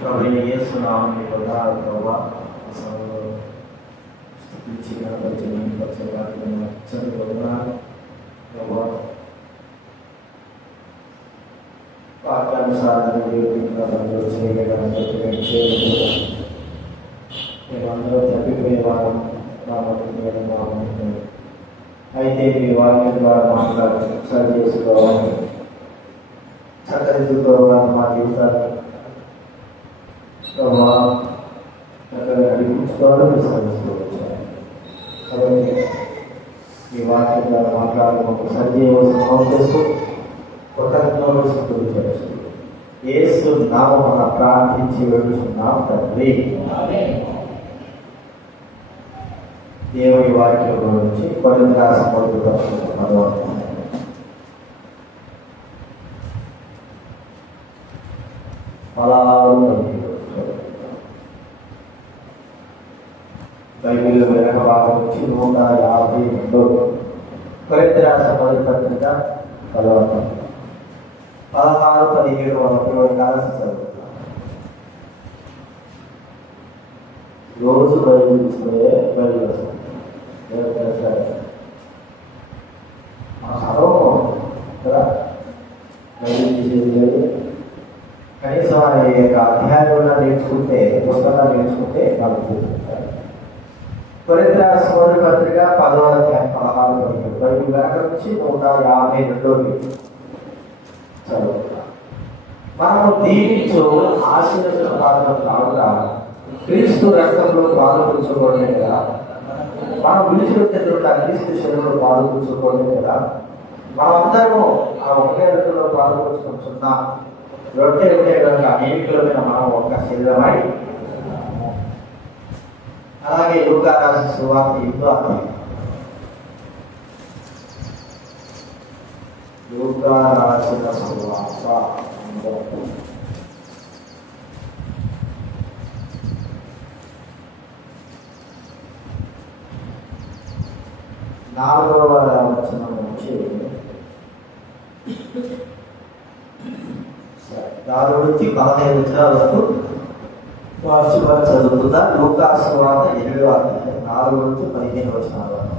ప్రభు యేసునామమున వందనాలు ప్రభువా. స్తుతించిన పరిచయం చదువుకున్నాను ప్రభువా. వాక్యానుసారంగా మేమందరూ తప్పిపోయేవారు అయితే మీ వాక్యం ద్వారా మాట్లాడి సరి చేసుకోవాలి, చక్కదిద్దుకోవాలి మా జీవితాన్ని ప్రభావ చక్కగా నడిపించుకోవాలని సాధించుకోవచ్చు. కాబట్టి మీ వాక్యం ద్వారా మాట్లాడి మాకు సరిచేయవలసిన చేసుకో కృతజ్ఞతలు సమర్పించవచ్చు. యేసు నామమున ప్రార్థించి వేడుచున్నాం తండ్రి. దేవుని వాక్యం గురించి కొరింథీ సంబంధిత బైబిల్ వెనక భాగం నుంచి 152 కొరింథీ సంబంధిత పత్రిక 16-17 వరకు కాల్సి చదువుతాం. రోజు బైబిల్ తీసుకునే బైబిల్ వస్తుంది. మన చదవము కదా, బైబిల్ తీసేది లేదు. కనీసం ఆ యొక్క అధ్యాయంలో నేర్చుకుంటే, పుస్తకాలు నేర్చుకుంటే మనకు కొరింథీ మొదటి పత్రిక 10వ అధ్యాయం 16 బైబిల్ వెనక నుంచి 152 చదువుతాం. మనము దీనితో ఆశీర్వచన పాత్ర కావుగా క్రీస్తు రక్తంలో పాల్గొంచుకోవడమే కదా, మనం విడిచిపెట్టినటువంటి క్రీస్తు శరీరంలో పాల్గొంచుకోవడమే కదా. మనమందరము ఆ ఒకే రకంలో పాల్గొంచుకుంటున్నా రొట్టె ఉంటే కనుక అనేకుల మీద మనం ఒక శరీరమై. అలాగే లూకా రాసిన సువార్త 8వ అధ్యాయం, లూకా రాసిన సువార్త 4వ వచనం నుంచి దాని నుంచి 15 వచనాల వరకు వార్షికంగా చదువుతుందా. లూకా సువార్త 8వ అధ్యాయం 4 నుంచి 15 వచనాల వరకు.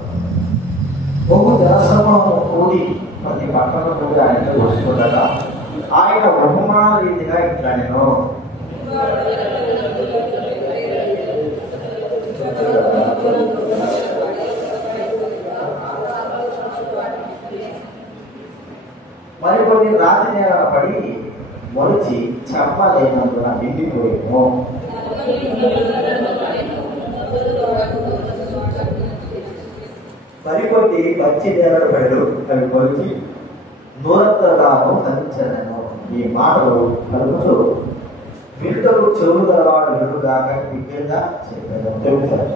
బహు జనసమూహము కూడి ప్రతి పట్టణం నుండి ఆయనతో వస్తుండగా ఆయన ఉపమాన రీతిగా ఇట్లా నేను మరికొన్ని రాత్రి నేల పడి మొలిచి చెప్పలేనందున నిండిపోయేమో. మరికొన్ని పచ్చి నేలలు పడలు అవి మొలిచి నూరంతరాను సంచలనం. ఈ మాటలు కలుపుతూ వింటలు చెవులు గలవాడు విడుగాక విజ్ఞంగా చెప్పారు.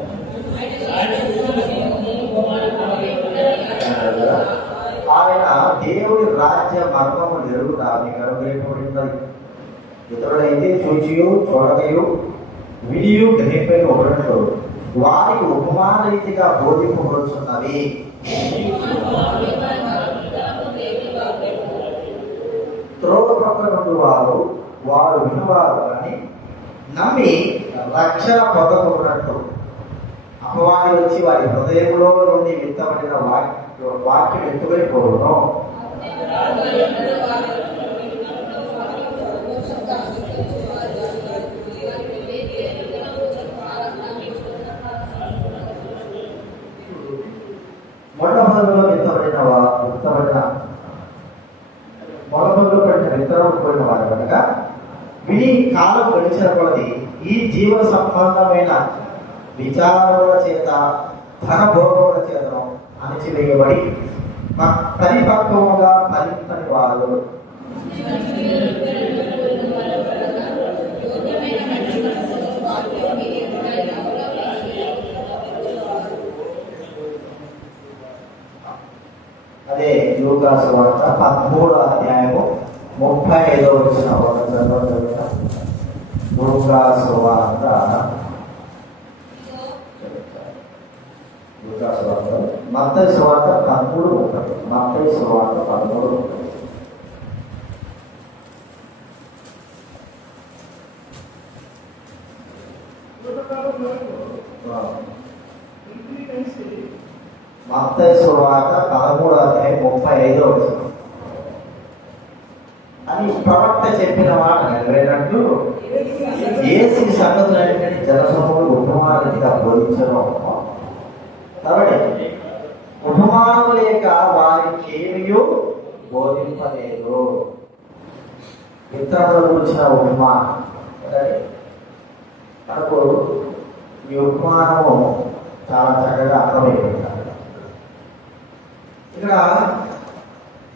ఆయన దేవుడి రాజ్య మర్మము ఎరుగుట మీకు అనుగ్రహింపబడినది. ఇతరులైతే చూచియు చూడకయు విడియు గ్రహింపని ఒకరిలో వారికి ఉపమాన రీతిగా బోధింపబడుతున్నవి. త్రోవ పక్కన నుండి వారు వినువారు కానీ నమ్మి రక్షణ పొందకున్నట్లు అపవాది వచ్చి వారి హృదయంలో నుండి విత్తబడిన వాక్యం ఎత్తువైపోవడం. మొట్టమొదటిలో మొట్టమొదటిలో పడిన విత్తనం పోయిన వారి కనుక విని కాలం గడిచిన కొలది ఈ జీవ సంబంధమైన విచారముల చేత ధనభోగముల చేతను అణచివేయబడి పరిపక్వముగా ఫలించని వారు అదే లూకా సువార్త 13వ అధ్యాయము 35వ వచనం. లూకా సువార్త మత్తయి సువార్త 13:30. మత్తయి సువార్త 13:30. మత్తయి సువార్త 13:35 అని ప్రవక్త చెప్పిన మాట నెరవేరినట్లు యేసు ఈ సంగతులన్నింటినీ జనసమూహం ఉపమానంగా బోధించడం. కాబట్టి ఉపమానం లేక వారికి ఏమీ బోధింపలేదు. విత్తనాల గురించిన ఉపమానం మనకు ఈ ఉపమానము చాలా చక్కగా అర్థమైపోయింది. ఇక్కడ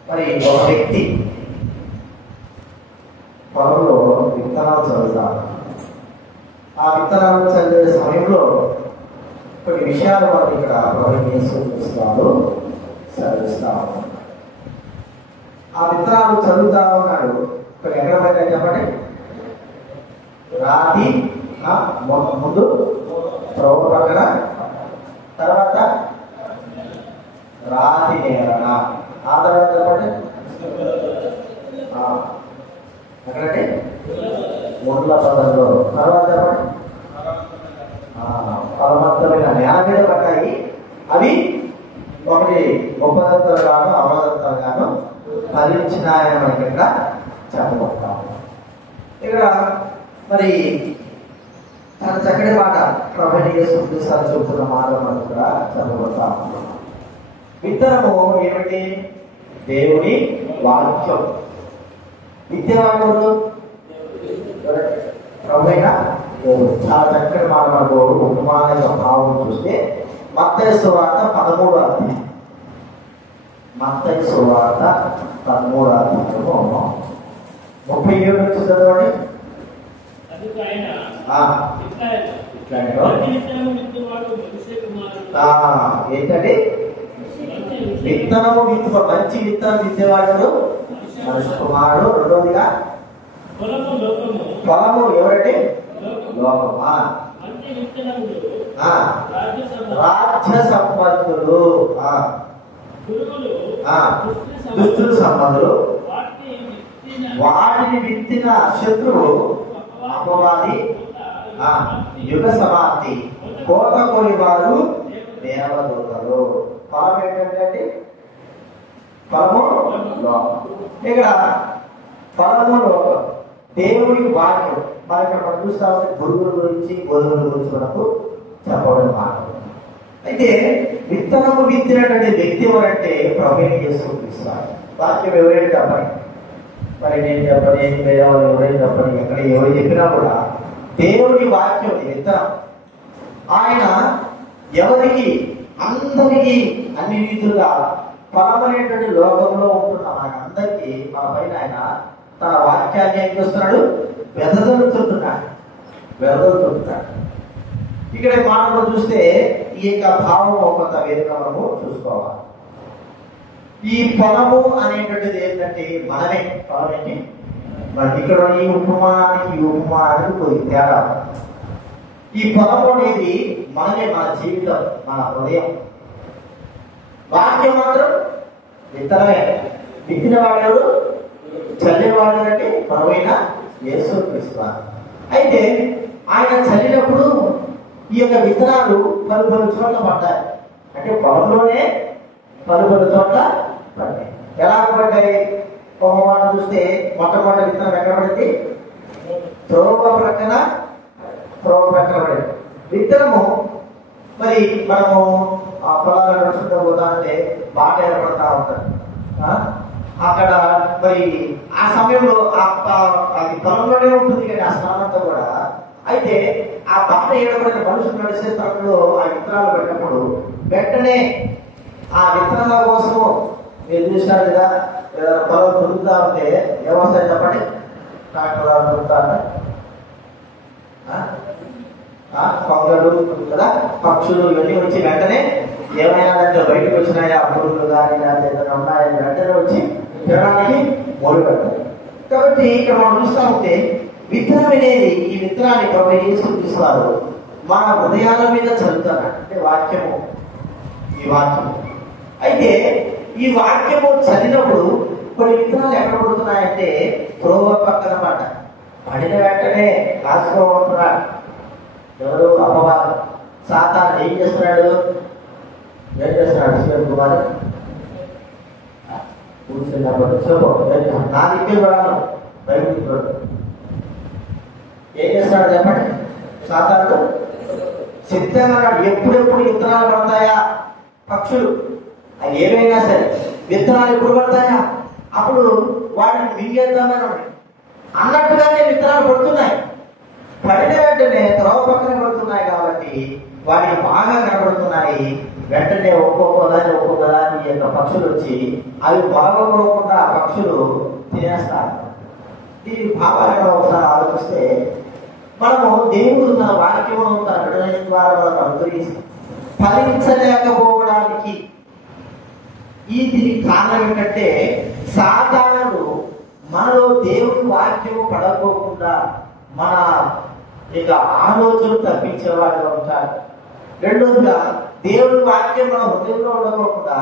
మరి ఒక వ్యక్తి పొలంలో విత్తనాలు చదువుతారు. ఆ విత్తనాలు చదివే సమయంలో కొన్ని విషయాలు మనం ఇక్కడ చూపిస్తాడు చదివిస్తాము. ఆ విత్తనాలు చదువుతా ఉన్నాడు. ఇక్కడ ఎక్కడ పెట్టాలి చెప్పండి? రాతి ముందు త్రోవ పక్కన, తర్వాత రాతి నేలన, ఆ తర్వాత చెప్పండి ఎక్కడంటే ముళ్ళ పదంలో, తర్వాత చెప్పండి ఫలవంతమైన నేల మీద పడ్డాయి. అవి ఒకటి ఉపదంతాలు గాను అవదంతాలు గాను ఫలించినాయని మనకి ఇక్కడ చెప్పబడతాము. ఇక్కడ మరి తన చక్కటి మాట ప్రభుని యేసు చెబుతున్న మాట మనకు కూడా చెప్పబడతాము. విత్తనము ఏమిటి? దేవుని వాక్యం. విత్తేవాడు ప్రభువైన దేవుడు. చాలా చక్కటి మాట మనకు ఉపమాన భావం చూస్తే మత్తయి సువార్త 13 మత్తయి సువార్త 13 37 నుంచి చదవండి. ఏంటంటే విత్తనము మంచి విత్తనం విత్తేవాడు మనిషి కుమారుడు. రెండోదిగా పొలము ఎవరంటే లోకమా, రాజ్య సంపత్తులు, దుష్టుల సంపదలు, వాటిని విత్తిన శత్రువు అపవాది, యుగ సమాప్తి, కోత కోరి వారు దేవదూతలు. పొలం ఏంటంటే పొలము లోకం. ఇక్కడ పొలము లోకం దేవుడి వాక్యం. మరి ఇక్కడ మనం చూస్తా ఉంటే గురువుల గురించి గోధుమల గురించి మనకు చెప్పడం మాట. అయితే విత్తనము విత్తినటువంటి వ్యక్తి ఎవరంటే ప్రభువుని యేసుక్రీస్తు. వాక్యం ఎవరైనా చెప్పని, మరి నేను చెప్పని, వేరే వాళ్ళు ఎవరైనా చెప్పని, ఎక్కడ ఎవరు చెప్పినా కూడా దేవుడి వాక్యం విత్తనం. ఆయన ఎవరికి అందరికీ అన్ని రీతులుగా ఫలమైనటువంటి లోకంలో ఉంటున్న మనకందరికీ మన పైన ఆయన తన వాక్యాన్ని ఏం చేస్తున్నాడు? వెదజల్లుతున్నాడు. ఇక్కడ మాటలు చూస్తే ఈ యొక్క భావం కొంత వేరుగా మనము చూసుకోవాలి. ఈ పొలము అనేటువంటిది ఏంటంటే మనమే. పొలమేంటి? మనకి ఇక్కడ ఈ ఉపమానానికి కొద్ది తేడా. ఈ పొలము అనేది మనమే, మన జీవితం, మన హృదయం. వాక్యం మాత్రం విత్తనమే. విత్తిన వాడెవరు? చల్లేవాడు అంటే ప్రభువైన యేసుక్రీస్తు. అయితే ఆయన చల్లినప్పుడు ఈ యొక్క విత్తనాలు పలు చోట్ల పడ్డాయి. అంటే పొలంలోనే పలు చోట్ల పడ్డాయి. ఎలా పడ్డాయి? ఒక మాట చూస్తే మొట్టమొదటి విత్తనం ఎక్కడ పడింది? త్రోవ ప్రక్కన పడింది. విత్తనము మరి మనము ఆ పొలాలు నడుచుకుంటూ పోతా అంటే బాట ఏర్పడతా ఉంటారు. అక్కడ మరి ఆ సమయంలో అది పొలంలోనే ఉంటుంది కానీ ఆ స్థానంతో కూడా. అయితే ఆ బాట ఏర్పడిన మనుషులు నడిచే స్థలంలో ఆ విత్తనాలు పెట్టినప్పుడు వెంటనే ఆ విత్తనాల కోసము మీరు చూసినారు కదా, పొలం దొరుకుతా ఉంటే ఏమొస్తాయి చెప్పండి? ట్రాక్టర్ దొరుకుతా కొంగలు కదా, పక్షులు ఇవన్నీ వచ్చి వెంటనే ఏమైనా దాంట్లో బయటకు వచ్చినాయా, పురుగులు కానీ ఏదైనా ఉన్నాయని వెంటనే వచ్చి తినడానికి మొదలు పెడతారు. కాబట్టి ఇక్కడ మనం చూస్తా ఉంటే విత్తనం అనేది, ఈ విత్తనాన్ని ప్రభువు యేసుక్రీస్తు మన హృదయాల మీద చదువుతారు. అంటే వాక్యము, ఈ వాక్యము. అయితే ఈ వాక్యము చదివినప్పుడు కొన్ని విత్తనాలు ఎక్కడ పడుతున్నాయంటే త్రోవ పక్కన పడిన వెంటనే కాసుకోమంటున్నాడు. ఎవరు? అపవాదం. సాతాను ఏం చేస్తున్నాడు? శివ కుమార్ కూర్చున్నప్పుడు నా దిక్కే చూడాలి, బయటికి చూడదు. ఏం చేస్తున్నాడు చెప్పండి? సాతాను సిద్ధంగా ఎప్పుడెప్పుడు విత్తనాలు పడతాయా పక్షులు, అవి ఏమైనా సరే విత్తనాలు ఎప్పుడు పడతాయా అప్పుడు వాటిని మింగేద్దామని అన్నట్టుగానే విత్తనాలు పడుతున్నాయి. పడిన వెంటనే త్రోవ పక్కన పడుతున్నాయి కాబట్టి వాటికి బాగా కనబడుతున్నాయి. వెంటనే ఒక్కొక్కదాన్ని ఈ యొక్క పక్షులు వచ్చి అవి బాగోకుండా ఆ పక్షులు తినేస్తారు. దీని భావాలను ఒకసారి ఆలోచిస్తే మనము దేవుడు తన వాక్యమును తన బిడ్డల ద్వారా మనకు అనుగ్రహించి ఫలించలేకపోవడానికి దీనికి కారణం ఏంటంటే సాతానుడు మనలో దేవుడి వాక్యము పడకోకుండా మన ఇక ఆలోచనలు తప్పించేవాడుగా ఉంటాడు. రెండోదిగా దేవుడి వాక్యం మన హృదయంలో ఉండకోకుండా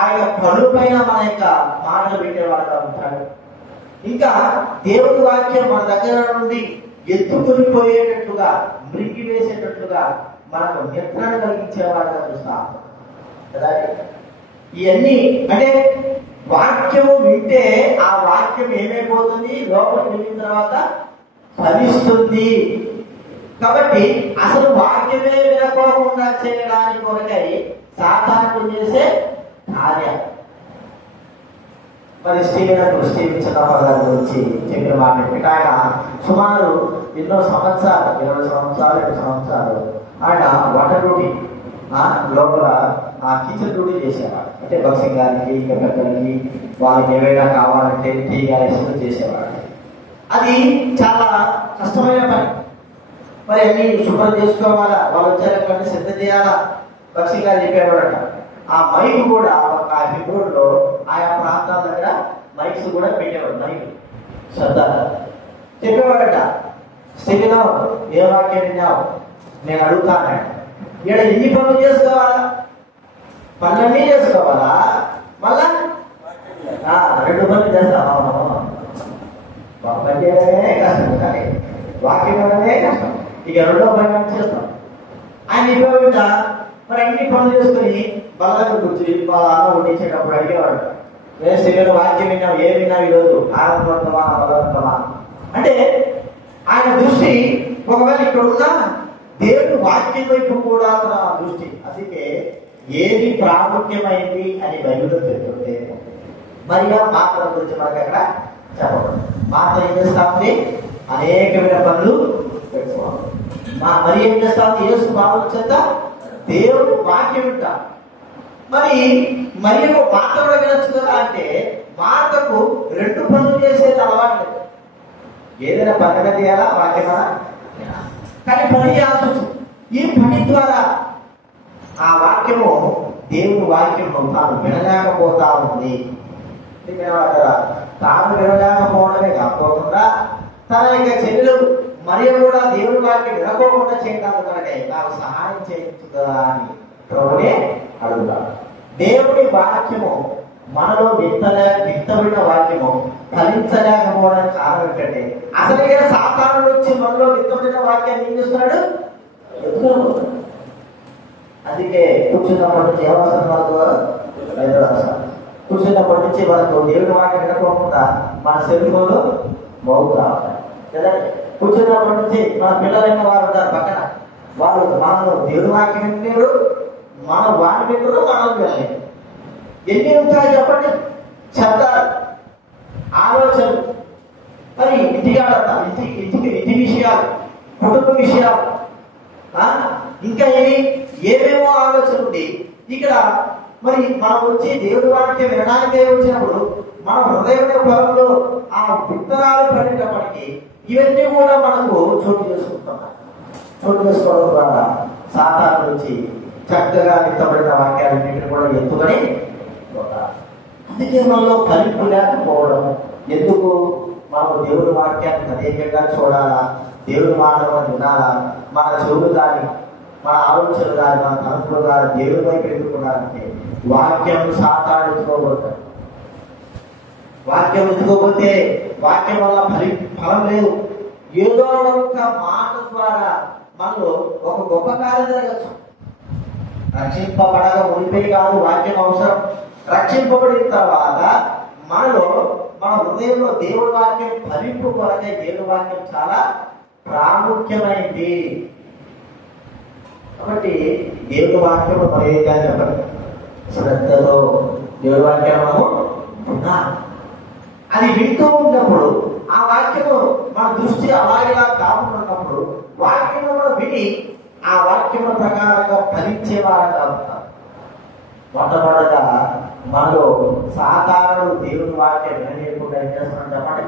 ఆయన కళ్ళు పైన మన యొక్క మాటలు పెట్టేవాడుగా ఉంటాడు. ఇంకా దేవుడి వాక్యం మన దగ్గర నుండి ఎత్తుకొని పోయేటట్లుగా మృంగి వేసేటట్లుగా మనకు నిద్రణ కలిగించేవాడుగా చూస్తాం కదా. ఇవన్నీ అంటే వాక్యము వింటే ఆ వాక్యం ఏమైపోతుంది? లోపలికి వెళ్ళిన తర్వాత ఫలిస్తుంది. కాబట్టి అసలు వాక్యమే వినకోకుండా చేయడానికి కొరకై సాతానుడు చేసే కార్యం. మరి స్టీవెన్ చంద్రబాబు గురించి చెప్పిన మాట ఆయన సుమారు ఎన్నో సంవత్సరాలు 20 సంవత్సరాలు 2 సంవత్సరాలు ఆయన వంట డ్యూటీ లోపల కిచెన్ డ్యూటీ చేసేవాడు. అంటే బక్సింగ్ గారికి ఇంకా పెద్దలకి వాళ్ళకి ఏవైనా కావాలంటే టీ గాయస్ చేసేవాడు. అది చాలా కష్టమైన పని. మరి అన్ని శుభ్రం చేసుకోవాలా, వాళ్ళు వచ్చారంటే సిద్ధం చేయాలా. బక్సింగ్ గారు చెప్పేవాడట ఆ మైక్ కూడా ఆ హిబ్రూలో ఆయా ప్రాంతాల దగ్గర మైక్స్ కూడా పెట్టేవాడు. మైక్ శ్రద్ధ చెప్పేవాడట, స్టీవెన్ ఏ వాక్యం విన్నావు నేను అడుగుతాను. ఇక్కడ ఎన్ని పనులు చేసుకోవాలా? పనులన్నీ చేసుకోవాలా? మళ్ళా 2 పనులు చేస్తాం. పని చేయడమే కష్టం, కానీ వాక్యం అనడమే కష్టం. ఇక 2వ పని చేస్తాం. ఆయన ఇప్పుడు మరి అన్ని పనులు చేసుకుని బలగా కూర్చుని వాళ్ళ అన్న వండించేటప్పుడు అడిగేవాడు, వేరే వాక్యం విన్నావు, ఏం విన్నావు ఈరోజు? ఆనందవంతమా బలవంతమా? అంటే ఆయన దృష్టి ఒకవేళ ఇక్కడ ఉన్నా దేవుని వాక్యం వైపు కూడా తన దృష్టి. అందుకే ఏది ప్రాముఖ్యమైంది అని బైబిల్లో చెప్తుంటే మరియా మాటల గురించి మనకు అక్కడ చెప్పబడింది. మాట ఏం చేస్తా ఉంది? అనేకమైన పనులు పెట్టుకోవాలి. మరి ఏం చేస్తా ఉంది? యేసు పాపం చేత దేవుడు వాక్యం వింటా. మరి మాట కూడా వినొచ్చు కదా అంటే మాటకు 2 పనులు చేసేది అలవాటు లేదు. ఏదైనా పని చేయాలా వాక్యమా? కానీ పని చేయాల్సి వచ్చింది. ఈ పని ద్వారా ఆ వాక్యము దేవుని వాక్యము తాను వినలేకపోతా ఉంది. తాను వినలేకపోవడమే కాకుండా తన యొక్క చెల్లెలు మరియు కూడా దేవుని వాక్యం వినకోకుండా చేయడానికి నాకు సహాయం చేయించుదా అని ప్రభునే అడుగుతాడు. దేవుని వాక్యము మనలో విత్తబడిన వాక్యము ఫలించలేకపోవడానికి కారణం ఏంటంటే అసలుగా సాతానుడు వచ్చి మనలో విత్తబడిన వాక్యాన్ని ఏం చేస్తున్నాడు? అందుకే కూర్చున్నప్పటి నుంచి కూర్చున్నప్పటి నుంచి మనకు దేవుని వాక్యం వినకోకుండా మన శరీరంలో మౌతా కదండి. కూర్చున్నప్పటి నుంచి మన పిల్లలైన వారు ఉంటారు పక్కన, వాళ్ళు మనలో దేవుని వాక్యం వింటున్నారు, మనం వాడిని వింటారు, మనం వినలేదు. ఎన్ని ఉంటాయి చెప్పండి? శబ్దాలు, ఆలోచనలు, మరి ఇంటి విషయాలు, కుటుంబ విషయాలు, ఇంకా ఏమేమో ఆలోచన ఉంది. ఇక్కడ మరి మనం వచ్చి దేవుడి వాక్యం వినడానికే వచ్చినప్పుడు మన హృదయ పొలంలో ఆ విత్తనాలు పడేటప్పటికీ ఇవన్నీ కూడా మనకు చోటు చేసుకోవడం ద్వారా సాతాను నుంచి చక్కగా విత్తబడిన వాక్యాలన్నింటినీ కూడా ఎత్తుకొని పోతారు. అందుకే మనలో ఫలింపు లేకపోవడం. ఎందుకు? మనకు దేవుడి వాక్యాన్ని ప్రత్యేకంగా చూడాలా, దేవుడి మాటలను వినాలా, మన చెవులు కానీ మన ఆలోచనలు కానీ మన తలంపులు కానీ దేవుడి వైపు ఎదుర్కొన్నారంటే వాక్యం సాతాను ఎత్తుకోబోతాడు. వాక్యం ఎత్తుకోకపోతే వాక్యం వల్ల ఫలం లేదు. ఏదో ఒక మాట ద్వారా మనలో ఒక గొప్ప కార్యం జరగచ్చు. రక్షింపబడగా ఉండిపోయి కాదు వాక్యం అవసరం. రక్షింపబడిన తర్వాత మనలో మన హృదయంలో దేవుడి వాక్యం ఫలింపు కొరకై దేవుడి వాక్యం చాలా ప్రాముఖ్యమైంది. కాబట్టి దేవుడి వాక్యం మరేగా చెప్పండి, శ్రద్ధతో దేవుడి వాక్యం వినాలి. అది వింటూ ఉన్నప్పుడు ఆ వాక్యము మన దృష్టి అలాగేలా కాకుండా ఉన్నప్పుడు వాక్యము విని ఆ వాక్యము ప్రకారంగా ఫలించే వారంగా ఉంటారు. మొట్టమొదట మనలో సాధారణ దేవుని వాక్యం వినలేకుండా ఏం చేస్తున్నాడు చెప్పండి,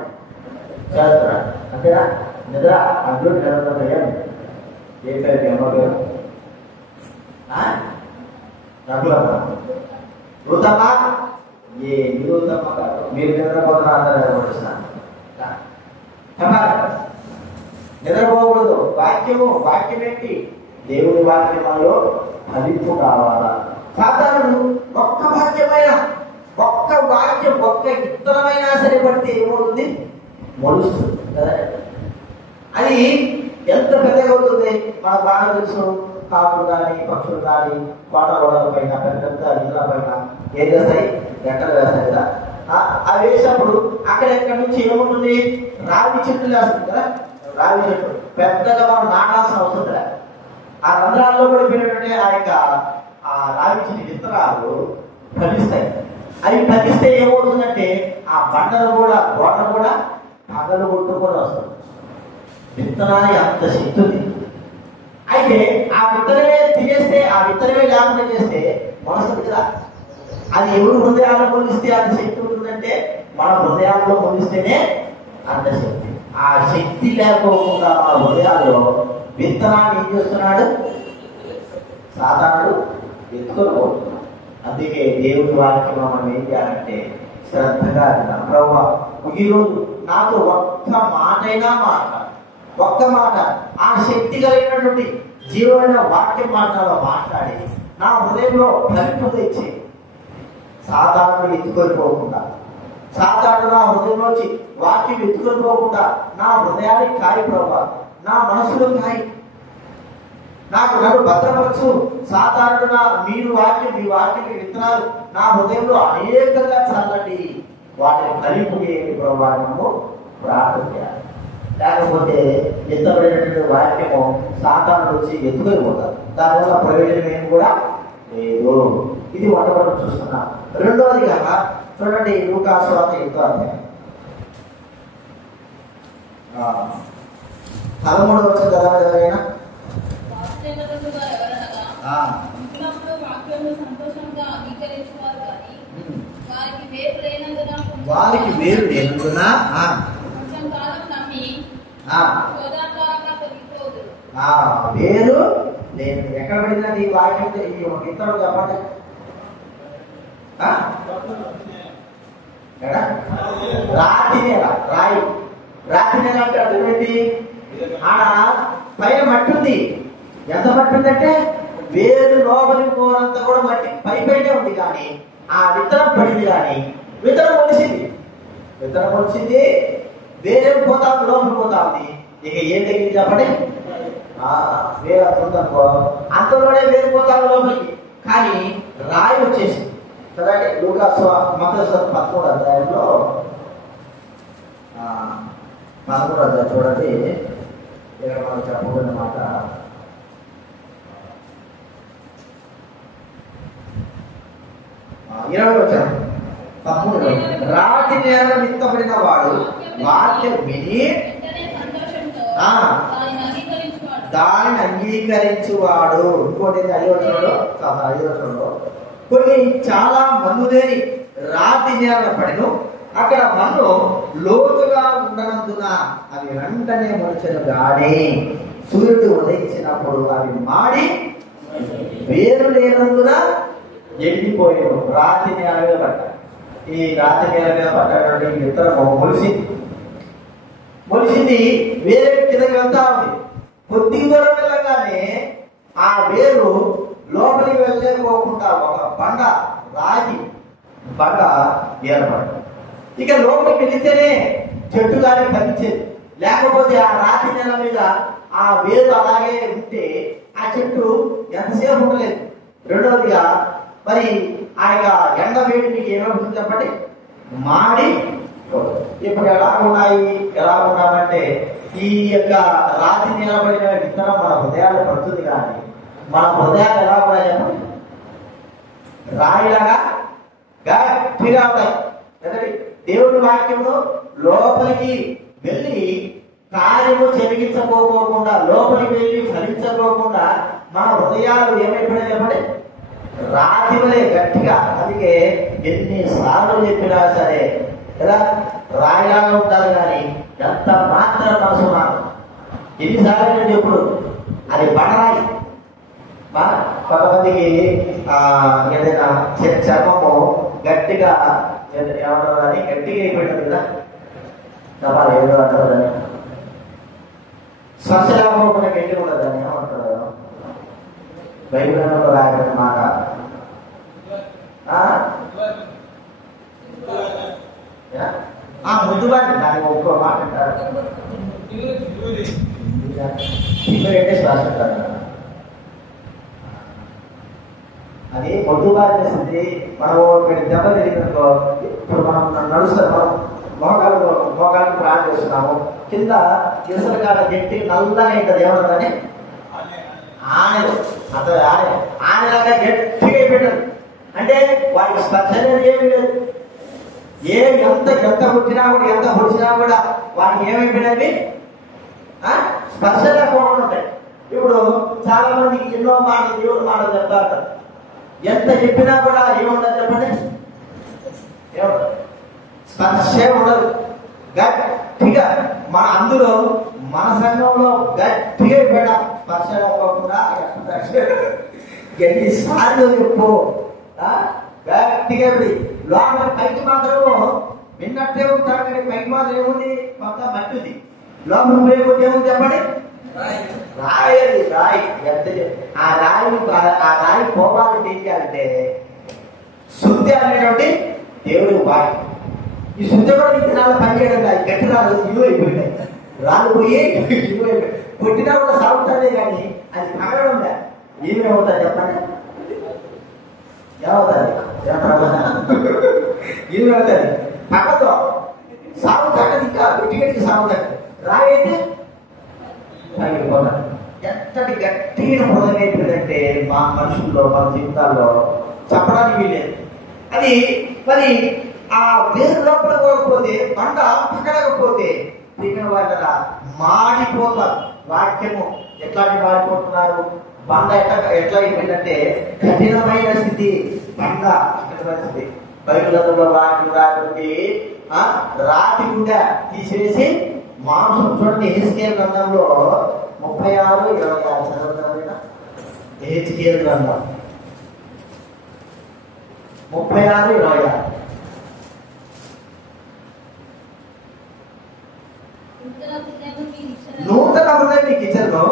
చేస్తున్నాడు అంతేనా? నిద్ర అందులో నిద్ర ఏ పేరు అమ్మ పేరు ఋతమా ఏ ఋతమ్మ కాదు, మీరు నిద్రపోతున్నా అందరూ నిద్రపోకూడదు. వాక్యం ఏంటి? దేవుడి వాక్యంలో ఫలింపు కావాలా? సాధారణుడు ఒక్క వాక్యమైన ఒక్క వాక్యం ఒక్క ఇత్తనమైనా సరే పడితే ఏమవుతుంది? మొలుస్తుంది కదా. అది ఎంత పెద్దగా అవుతుంది మనకు బాగా తెలుసు. కాకులు కానీ పక్షులు కానీ కోట గోడల పైన పెద్ద పెద్ద ఇళ్ళ పైన ఏం చేస్తాయి? గంటలు వేస్తాయి కదా. అవి వేసినప్పుడు అక్కడెక్కడి నుంచి ఏముంటుంది? రావి చెట్లు వేస్తుంది కదా. రావి చెట్టు పెద్దగా మనం నాటాల్సిన అవసరం లేదు. ఆ రంధ్రాల్లో పడిపోయినట్టే ఆ రావి చెట్టు విత్తనాలు ఫలిస్తాయి. అవి ఫలిస్తే ఏమవుతుందంటే ఆ బండలు కూడా గోడలు కూడా పగలు కొట్టుకొని వస్తుంది. విత్తనానికి అంత శక్తి ఉంది. అయితే ఆ విత్తనమే తినేస్తే, ఆ విత్తనమే లేకుండా చేస్తే మనసుది కదా. అది ఎవరు హృదయాల్లో పొందిస్తే అంత శక్తి ఉంటుందంటే మన హృదయాల్లో పొందిస్తేనే అంత శక్తి. ఆ శక్తి లేకపోకుండా మన హృదయాల్లో విత్తనాన్ని ఏం చేస్తున్నాడు? సాధారణుడు ఎత్తుకోకపోతున్నాడు. అందుకే దేవుడి వాక్యం మనం ఏం చేయాలంటే శ్రద్ధగా వినాలి. ప్రభువా ఈరోజు నాతో ఒక్క మాటైనా మాట్లాడు, ఒక్క మాట ఆ శక్తి కలిగినటువంటి జీవమైన వాక్యం మాట్లాడి నా హృదయంలో ఫలింపు తెచ్చి సాధారణ ఎత్తుకొనిపోకుండా, సాధారణ నా హృదయంలోంచి వాక్యం ఎత్తుకొనిపోకుండా నా హృదయానికి కాయి ప్రభావ, నా మనసులో కాయి, నన్ను భద్రపరచు. సాధారణ మీరు వాక్యం, మీ వాక్యం విత్తనాలు నా హృదయంలో అనేకంగా చల్లండి, వాటిని ఫలింపు చేయండి ప్రభావము ప్రార్థన చేయాలి. లేకపోతే ఎత్తబడినటువంటి వాక్యము సాతాను వచ్చి ఎత్తుకొని పోతారు. దానివల్ల ప్రయోజనం ఏమి కూడా లేదు. ఇది మొట్టమొదటి చూస్తున్నా. రెండవదిగా చూడండి, లూకాసు వార్త 8వ అధ్యాయం 13వ వచనం చదవండి ఎవరైనా. వారికి వేరు లేనందున వేరు లేదు. ఎక్కడ పడినది ఈ వాక్యం? ఈ ఇతరులు చెప్పండి. రాతి నేల, రాతి నేల అంటే అర్థమేంటి? ఆడ పైన మట్టి ఉంది. ఎంత మట్టి ఉందంటే వేరు లోపలికి పోనంత కూడా మట్టి పైనే ఉంది. కానీ ఆ విత్తనం పడింది, కానీ విత్తనం మొలిసింది, వేరే పోతా లోపలికి పోతా ఉంది. ఇక ఏం తగ్గింది చెప్పండి? వేరే అనుకో అంతలోనే వేరిపోతాను లోపలికి. కానీ రాయి వచ్చేసింది కదండి. లూకాసు మత్తయి 13వ అధ్యాయంలో 13వ అధ్యాయం చూడండి. ఇక్కడ మనం చెప్పబడిన మాట, రాతి నేల విత్తబడిన వాడు వాక్యం విని దానిని అంగీకరించువాడు. ఇంకోటి 5వ వచనంలో కొన్ని చాలా మన్నులేని రాతి నేల పడిను, అక్కడ మన్ను లోతుగా ఉండనందున అవి వెంటనే మొలిచెను. గాని సూర్యుడు ఉదయించినప్పుడు అవి మాడి వేరు లేనందున ఎండిపోయారు. రాతి నేల మీద పడ్డారు. ఈ రాతి నేల మీద పడ్డటువంటి విత్తనము మొలిసింది, వేరే కిందకి వెళ్తా ఉంది. కొద్ది దూరం వెళ్ళగానే ఆ వేరు లోపలికి వెళ్ళలేకపోకుండా ఒక రాగి బండ ఏర్పడింది. ఇక లోపలికి వెళితేనే చెట్టు కానీ ఫలించేది. లేకపోతే ఆ రాతి నేల మీద ఆ వేరు అలాగే ఉంటే ఆ చెట్టు ఎంతసేపు ఉండలేదు. రెండవదిగా మరి ఆ యొక్క ఎండ వేడి మీకు ఏమవుతుంది చెప్పండి, మాడి. ఇప్పుడు ఎలా ఉన్నామంటే ఈ యొక్క రాతి నిలబడిన విత్తనం మన హృదయాలు పడుతుంది, కానీ మన హృదయాలు ఎలా ఉన్నాయి చెప్పండి, రాయిలాగా గట్టిగా ఉంటాయి. దేవుడి వాక్యంలో లోపలికి వెళ్ళి కార్యము జరిగించకపోకుండా, లోపలికి వెళ్ళి ఫలించకోకుండా మన హృదయాలు ఏమైపోయినాయి చెప్పండి, రాతి వలె గట్టిగా. అందుకే ఎన్నిసార్లు చెప్పినా సరే ఎలా రాయిలాగా ఉంటారు, కానీ ఎంత మాత్రం మనసు మాత్రం. ఎన్నిసార్లు నేను చెప్పుడు అది బండరాయి. కొంతమందికి ఏదైనా చర్మము గట్టిగా ఏమంటారు అని గట్టిగా అయిపోయింది కదా, చెప్పాలి ఏదో అంటారు దాన్ని, స్పర్శలాభం గట్టి ఉండదు దాన్ని ఏమంటారు, బైబిల్లో రాయబడిన మాట ముద్దుబాటు. దానికి ఒక్కో మాట అంటారు, శ్వాస అంటారు. అది మొద్దుబారిన స్థితి. మనం ఇక్కడ దెబ్బ తెలియదనుకో, ఇప్పుడు మనం నడుస్తున్నాం, మోకాలకు ప్రాణం చేస్తున్నాము, కింద ఇసులు కాడ గట్టి నల్లగా ఉంటుంది, ఏమన్నదని ఆనెలు అతను ఆనెలాగా గట్టిగా అయిపోయాడు. అంటే వాడికి స్పర్శ అనేది ఏమీ లేదు. ఎంత పుట్టినా కూడా, ఎంత పొడిచినా కూడా వాడికి ఏమైపోయినవి స్పర్శ లేకుండా ఉంటాయి. ఇప్పుడు చాలా మందికి ఎన్నో మాటలు, దేవుడు మాటలు చెప్తారు, ఎంత చెప్పినా కూడా ఏముండదు చెప్పండి, స్పర్శే ఉండదు. గట్టిగా మన అందులో మన సంఘంలో గట్టిగా పెట్టాం, స్పర్శ లేకుండా ఎన్నిసార్లు చెప్పు గట్టిగా లోపల పైకి మాత్రము విన్నట్టే ఉంటాడు, కానీ పైకి మాత్రం ఏముంది, కొంత మట్టిది. లోపల పోయేది ఏముంది చెప్పండి, రాయేది రాయి. ఆ రాయి పోవాలంటే ఏం చేయాలంటే శుద్ధి అనేటువంటి దేవుడి వాక్యం. ఈ శుద్ధి కూడా ఈ దినాల్లో పనిచేయడం కాదు, గట్టి రాళ్ళు ఇరువైపోయినాయి, రాళ్ళు పోయి ఇరువైపోయి కొట్టినా కూడా సాగుతానే, కానీ అది పగలడం లేదు. ఏమేమవుతుంది చెప్పండి, ఏమవుతుంది ఏమవుతుంది, పక్కతో సాగుతాడు, ఇంకా గట్టిగట్టికి సాగుతాడు. రాయైతే ఎంతటి గట్టిగా హృదయం అయిపోయిందంటే మా మనుషుల్లో, మన జీవితాల్లో చెప్పడానికి వీలేదు. అది మరి ఆ వేరు లోపల పోకపోతే, బండ పక్కడకపోతే వాళ్ళ మాడిపోతారు. వాక్యము ఎట్లాంటి మాడిపోతున్నారు, బండ ఎట్లా అయిపోయిందంటే కఠినమైన స్థితి, బండ కఠినమైన స్థితి. బైబిల్లో వాక్యం రాబట్టి రాతి గుండె తీసివేసి మాంసం. చూడండి హెచ్కేల్ గ్రంథంలో 36:26 చదువుతారైనా, హెచ్కేల్ గ్రంథం 36:26. నూతన హృదయం మీకు ఇచ్చాను,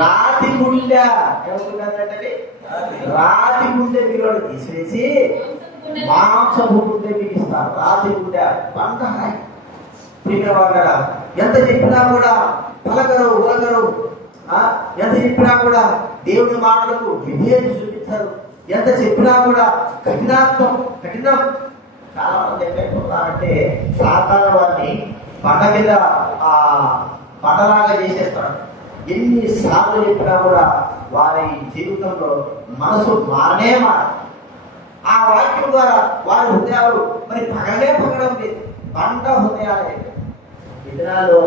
రాతి గుండె రాతి గుండె మీరు తీసివేసి మాంసపు గుండె మీకు ఇస్తారు. రాతి గుండె పంట ఎంత చెప్పినా కూడా పలకరు ఉలకరు, ఎంత చెప్పినా కూడా దేవుని మాటలకు విధేయత చూపించారు, ఎంత చెప్పినా కూడా కఠినం. చాలా మంది ఎక్కడిపోతారంటే సాధారణ వారిని పంట కింద పంటలాగా చేసేస్తాడు. ఎన్నిసార్లు చెప్పినా కూడా వారి జీవితంలో మనసు మారనే ఆ వాక్యం ద్వారా వారి హృదయాలు మరి పగడం లేదు, బండ హృదయాలే. ఈ దినాల్లో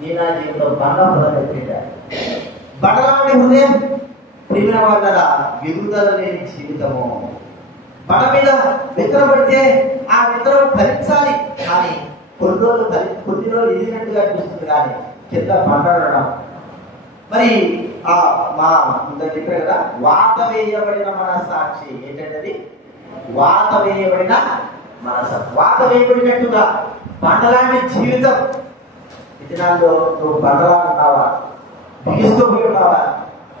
నీ నా జీవితంలో బండ హృదయం పెట్టారు. బండలాంటి హృదయం ప్రియమైన వాళ్ళ ఎదుగుదల లేని జీవితము. బండ మీద విత్తనం పడితే ఆ విత్తనం ఫలించాలి, కానీ కొన్ని రోజులు ఎదిగినట్టుగా అనిపిస్తుంది, కానీ కింద బండడం. మరి మా చెప్పారు కదా, వాత వేయబడిన మనస్సాక్షి ఏంటంటే వాత వేయబడిన మనస్సాక్షి. వాత వేయబడినట్టుగా బండలాంటి జీవితం. ఇదినాల్లో నువ్వు బండలా ఉన్నావా, బిగిస్తూపోయి ఉన్నావా,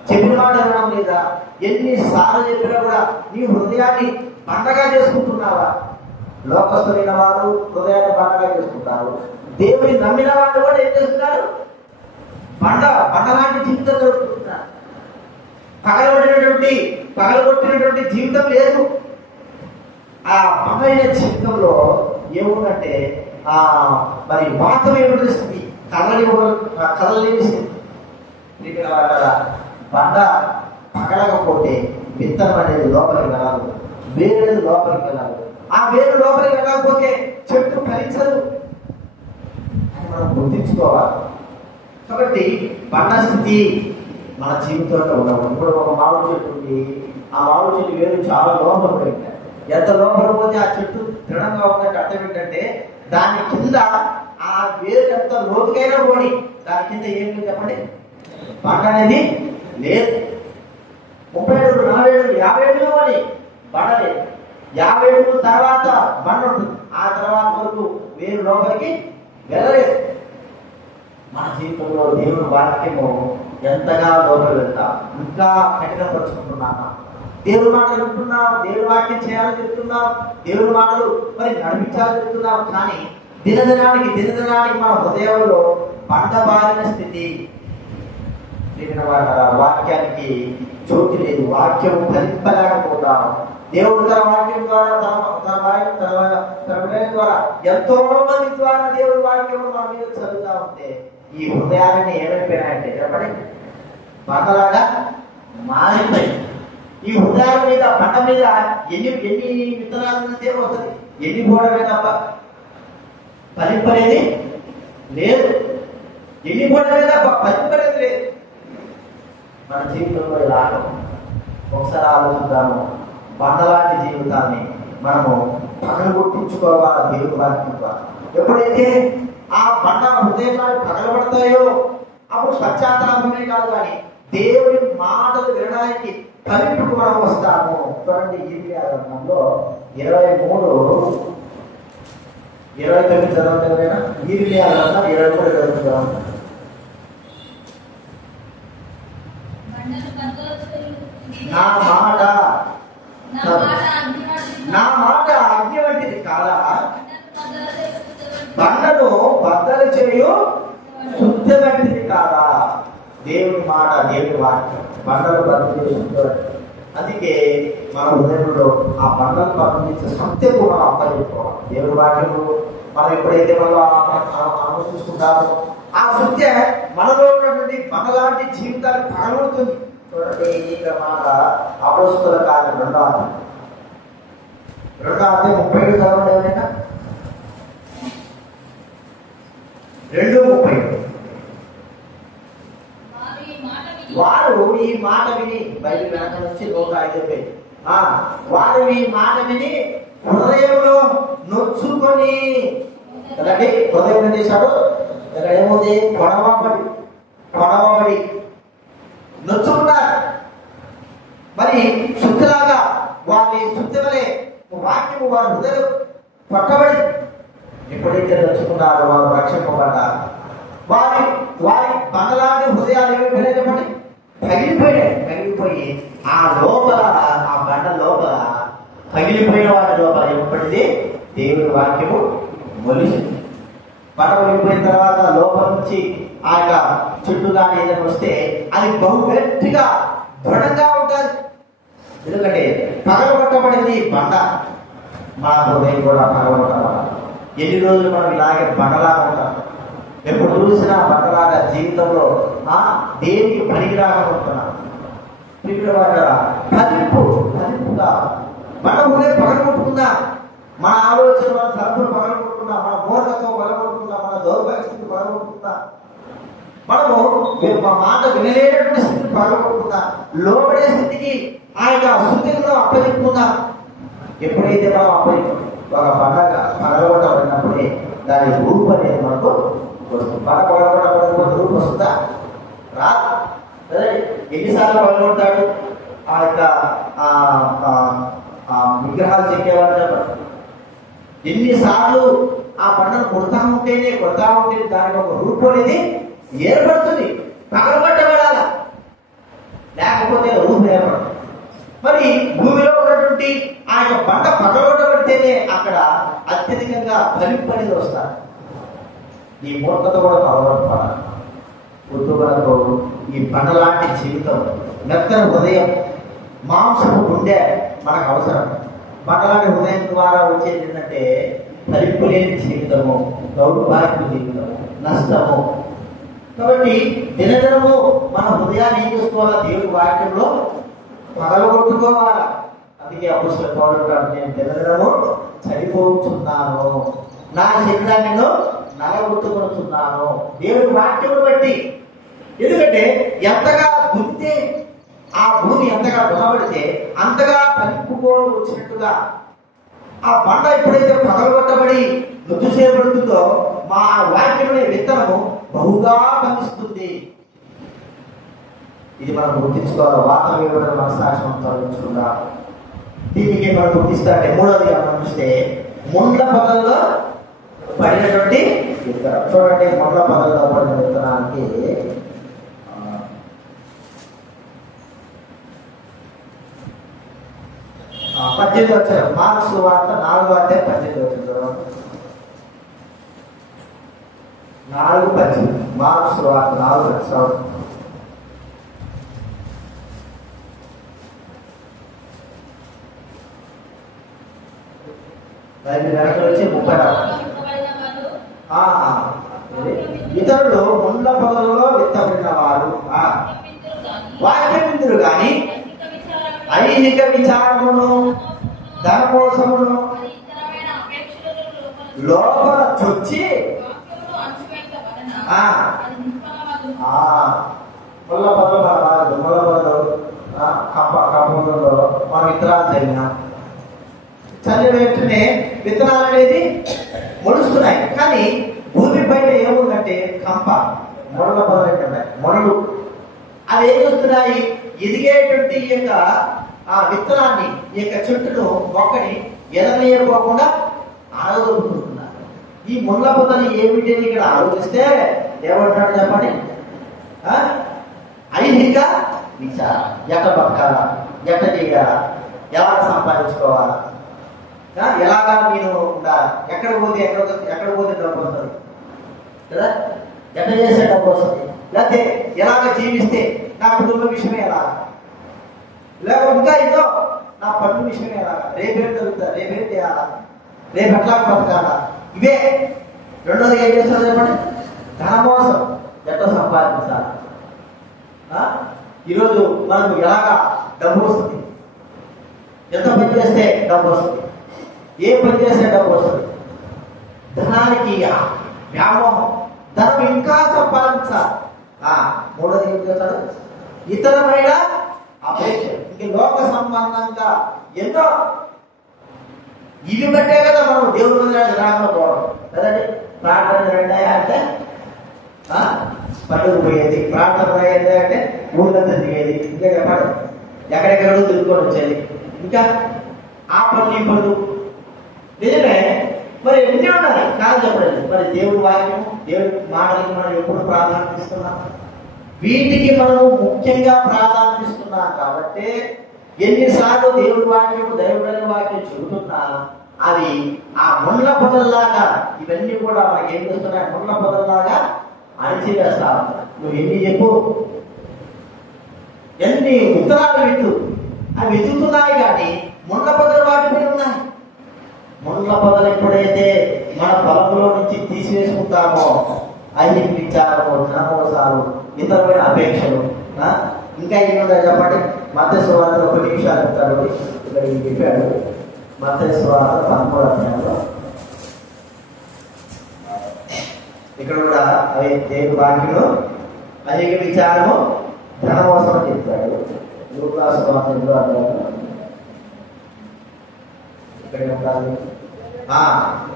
చెప్పిన మాట వినడం లేదా, ఎన్నిసార్లు చెప్పినా కూడా నీ హృదయాన్ని పండగ చేసుకుంటున్నావా, లోకస్తులైన వారు హృదయాన్ని బండగా చేసుకుంటారు. దేవుని నమ్మిన వాళ్ళు కూడా ఏం చేస్తున్నారు? బండలాంటి జీవితం జరుపుకుంటున్నారు. పగలగొట్టినటువంటి జీవితం లేదు. ఆ పగలైన జీవితంలో ఏముందంటే మరి వాతం ఏమిటి స్థితి, కదలలేని స్థితి. బండ పగలకపోతే విత్తనం అనేది లోపలికి వెళ్ళాలి, వేరు అనేది లోపలికి వెళ్ళాలి. ఆ వేరు లోపలికి వెళ్ళకపోతే చెట్టు ఫలించదు అని మనం గుర్తించుకోవాలి. కాబట్టి బండ స్థితి మన జీవితంలో ఉండవు. ఇప్పుడు ఒక మామిడి చెట్టు ఉంది, ఆ మామిడి చెట్టు వేరు చాలా లోపల పోయింది. ఎంత లోపల పోతే ఆ చెట్టు దృఢంగా ఉందంటే అర్థం ఏంటంటే దాని కింద ఆ వేరు ఎంత లోతుకైనా పోని దాని కింద ఏం లేదు చెప్పండి, బండ అనేది లేదు. 30 అడుగులు, 40 అడుగులు, 50 అడుగులు అని బండ లేదు. 50 అడుగుల తర్వాత బండ ఉంటుంది. ఆ తర్వాత వరకు వేరు లోపలికి వెళ్ళలేదు. మన జీవితంలో దేవుని వాక్యము ఎంతగా లోపలి వెళ్తాం, ఇంకా కఠినపరుచుకుంటున్నామా? దేవుని మాటలు వింటున్నాం, దేవుని వాక్యం చేయాలని చెప్తున్నాం, దేవుని మాటలు మరి నడిపించాలని చెప్తున్నాం. కానీ దినదినానికి మన హృదయంలో బండబారిన స్థితి. వాక్యానికి చోటు లేదు. వాక్యం ఫలింపలేకపోతాం. దేవుడు తన వాక్యం ద్వారా తన ద్వారా ఎంతో మంది ద్వారా దేవుడి వాక్యం మన మీద చదువుతా ఉంటే ఈ హృదయాన్ని ఏమైపోయినాయంటే చెప్పండి, బండలాగా మారిపోయి. ఈ హృదయాల మీద బండ మీద ఎన్ని విత్తనాలు వస్తుంది, ఎన్ని పోవడమే తప్ప ఫలింపనేది లేదు. ఎన్ని పోవడమే తప్ప ఫలింపనేది లేదు. మన జీవితంలో ఇలా ఒకసారి ఆలోచిద్దాము. బండలాంటి జీవితాన్ని మనము పగలగొట్టించుకోవాలి దేవుడి వాక్యం ద్వారా. ఎప్పుడైతే ఆ బండ హృదయాలు పగలబడతాయో అప్పుడు పశ్చాత్తాపమే కాదు కానీ దేవుడి మాటలు వినడానికి ఫలింపుకు మనం వస్తాము. చూడండి, ఇర్మియా గ్రంథంలో 23:29 చదవటమేనా? ఇర్మియా గ్రంథం 23 చదవటం. నా మాట అగ్ని వంటిది కాదా, బండను బద్దలు చేయు శుద్ధ వంటిది కాదా? దేవుని మాట, దేవుని వాక్యం బండలు బద్దలు చేసి శుద్ధ. అందుకే మన హృదయంలో ఆ బండలు పంపించే సత్యము మనం అప్పచెప్పుకోవాలి. దేవుని వాక్యము మనం ఎప్పుడైతే మనం ఆలోచించుకుంటామో ఆ సత్య మనలో ఉన్నటువంటి బండలాంటి జీవితాన్ని పగలవుతుంది. చూడండి, ఈ మాట అపోస్తలుల కార్యం 2వ అధ్యాయం 37 చదవండి ఎవరైనా. 2:37 వారు ఈ మాట విని, బైబిల్ వెనక నుంచి 105 వారు ఈ మాట విని హృదయంలో నొచ్చుకొని, కదండి హృదయం ఏం చేశాడు? ఇక్కడ ఏముంది? పొడవబడి నొచ్చుకున్నారు. మరి శుద్ధిలాగా వారి శుద్ధి వలె వాక్యము వారి హృదయం పట్టబడి ఎప్పుడైతే నొచ్చుకున్నారో వారు రక్షింపబడ్డారు. వారి బండలాంటి హృదయాలు ఏమైపోయినా చెప్పండి, పగిలిపోయి ఆ లోపల, ఆ బండ లోపల పగిలిపోయిన వాటి లోపల ఎప్పటిది దేవుని వాక్యము మొలిసింది. బండ వెళ్ళిపోయిన తర్వాత లోపల నుంచి ఆ యొక్క చెట్టు కానీ ఏదైనా వస్తే అది బహు గట్టిగా దృఢంగా ఉంటుంది. ఎందుకంటే పగలగొట్టబడింది బండ. మన హృదయం కూడా పగలగొట్టబడాలి. ఎన్ని రోజులు మనం ఇలాగే బండలాగా ఉంటాం? ఎప్పుడు చూసినా బండలాగా జీవితంలో దేనికి పనికిరాగా ఉంటున్నాం. ఫలింపుగా మన హృదయం పగలగొట్టుకుందా, మన ఆలోచన, మన తరపులు పగలగొట్టుకుందా, మన మూర్ఖత్వం పగలగొట్టుకుందా, మన దౌర్భాగ్యస్థితి పగలగొట్టుకుందా, మనము మా మాట వినలేనటువంటి స్థితిని పగలగొట్టుకుందా, లోబడే స్థితికి ఆయన శుద్ధిలో అప్పచెప్పుకుందా. ఎప్పుడైతే మనం ఒక పండగ పగలగొట్టబడినప్పుడే దాని రూపు అనేది మనకు వస్తుంది. పగలగొట్టబడినప్పుడు రూపు వస్తుందా? రాదు. ఎన్నిసార్లు పగలగొడతాడు? ఆ యొక్క విగ్రహాలు చెక్కేవాడు ఎన్నిసార్లు ఆ పంటను కొడతా ఉంటేనే దానికి ఒక రూపు అనేది ఏర్పడుతుంది. పగలగొట్టబడాల, లేకపోతే రూపు ఏర్పడుతుంది. మరి భూమిలో ఉన్నటువంటి ఆ యొక్క పంట పగలగొట్టబడితే పడితేనే అక్కడ అత్యధికంగా ఫలింపు అనేది వస్తారు. ఈ మూర్ఖత కూడా అలవాటు పొద్దుగలతో ఈ బండలాంటి జీవితం, మెత్తని హృదయం, మాంసపు గుండె మనకు అవసరం. బండలాంటి హృదయం ద్వారా వచ్చేది ఏంటంటే ఫలింపు లేని జీవితము, దౌర్భాగ్య జీవితము, నష్టము. కాబట్టి దినదినము మన హృదయాన్ని ఏం చేసుకోవాలా? దేవుడి వాక్యంలో పగలగొట్టుకోవాలా. అందుకే అపొస్తలుడైన పౌలు గారు, నేను దినదినము చనిపోతున్నాను, నా శరీరాన్ని నలగొట్టుకొనుచున్నాను దేవుడి వాక్యమును బట్టి. ఎందుకంటే ఎంతగా దున్నితే ఆ భూమి ఎంతగా దున్నబడితే అంతగా ఫలింపుకోవడం వచ్చినట్టుగా ఆ బండ ఎప్పుడైతే పగలగొట్టబడి నుచ్చు చేయబడుతుందో మా వాక్యమునే విత్తనము బహుగా ఫలిస్తుంది. ఇది మనం గుర్తించుకోవాలి. వార్తలు ఇవ్వడం మన సాక్ష్యంతో ఉంచుకుందాం. దీనికి మనం గుర్తిస్తాంటే మూడోది మనం చూస్తే ముండ్ల పొదల్లో పడినటువంటి విత్తనం. చూడండి, ముండ్ల పొదల్లో పడిన విత్తనానికి 18 వచ్చారు. మార్క్స్ వార్త 4:18 వచ్చింది. 4:18 మార్క్స్ వార్త 4:18. వచ్చి 30. ఇతరులు ముండ్ల పొదలలో విత్తబడిన వారు వాక్యమిందురు గాని ఐహిక విచారమును, ధనమోసమును లోపల చొచ్చి ముళ్ళ పొదలు రాదు. ముళ్ళ పొదలు కంపంలో మన విత్తనాలు చల్లిన చల్లిన వెంటనే విత్తనాలు అనేది మొలుస్తున్నాయి. కానీ భూమి బయట ఏముందంటే కంప, ముళ్ళ పొదలు ఏంటంటే మొలలు. అవి ఏం చేస్తున్నాయి? ఎదిగేటువంటి ఈ యొక్క ఆ విత్తనాన్ని, ఈ యొక్క చెట్టును, మొక్కని ఎదగలేకపోకుండా ఆరోగ్యతున్నారు. ఈ ముళ్ళ పొదలు ఏమిటి అని ఇక్కడ ఆలోచిస్తే ఏమంటాడు చెప్పండి? ఐహిక విచారం. ఎట్ట బతకాలా, ఎట్ట చేయాలా, ఎలా సంపాదించుకోవాలా, ఎలాగా నేను ఉండాలి, ఎక్కడ పోతే డబ్బు వస్తుంది కదా, ఎట్ట చేసే డబ్బు వస్తుంది, లేకపోతే ఎలాగ జీవిస్తే నా కుటుంబ విషయమే ఎలా, లేక ఇంకా ఇదో నా పన్ను విషయమే ఎలా, రేపేం జరుగుతుంది, రేపేం చేయాలా, రేపు ఎట్లా బతకాలా, ఇవే. రెండోది ఏం చేస్తారు చెప్పండి? ధనమోసం. ఎట్లా సంపాదించాలి, ఈరోజు మనకు ఎలాగా డబ్బు వస్తుంది, ఎంత పని చేస్తే డబ్బు వస్తుంది, ఏ పని చేస్తే డబ్బు వస్తుంది, ధనానికి వ్యామోహం, ధనం ఇంకా సంపాదించాలి. మూడోది ఏం చేస్తాడు? ఇతరమైన అపేక్ష, ఇంక లోక సంబంధంగా ఎన్నో. ఇవి బట్టే కదా మనం దేవుడి మీద రాకుండా పోవడం కదండి. ప్రార్థన రెండాయా అంటే పండుగ పోయేది, ప్రార్థన పోయేది అంటే ఊళ్ళంతా తిరిగేది, ఇంకా చెప్పాడు ఎక్కడెక్కడో తిరుగుకొని వచ్చేది, ఇంకా ఆ పనులు ఈ పనులు. నిజమే, మరి ఎన్ని ఉన్నాయి కాదు చెప్పలేదు. మరి దేవుడి వాక్యం, దేవుడి మాటలకి మనం ఎప్పుడు ప్రాధాన్యత ఇస్తున్నాం? వీటికి మనం ముఖ్యంగా ప్రాధాన్యత ఇస్తున్నాం. కాబట్టి ఎన్నిసార్లు దేవుడి వాక్యం, దైవుడైన వాక్యం చెబుతున్నా అవి ఆ ముళ్ళ పొదల్లాగా, ఇవన్నీ కూడా మనకి ఏం చేస్తున్నాయి? ముళ్ళ పొదల్లాగా అణిచివేస్తా ఉంటాయి. నువ్వు ఎన్ని చెప్పు, ఎన్ని ఉత్తరాలు విత్తు, అవి వెతుకుతున్నాయి కానీ ముళ్ళ పొదలు వాటి మీద ఉన్నాయి. ముళ్ళ పొదలు ఎప్పుడైతే మన పొలంలో నుంచి తీసివేసుకుంటామో ఐహిక విచారము, ధనమోసాలు, ఇతరమైన అపేక్షలు, ఇంకా ఏముందా చెప్పండి? మత్తయి సువార్త 1 నిమిషాలు చెప్తాడు. ఇక్కడ చెప్పాడు మత్తయి సువార్త 13వ అధ్యాయంలో. ఇక్కడ కూడా అవి దేవుడి వాక్యము, ఐహిక విచారము, ధనమోసం అని చెప్తాడు. లూకా సువార్త 8వ అధ్యాయంలో ఇక్కడ ఉంటారు.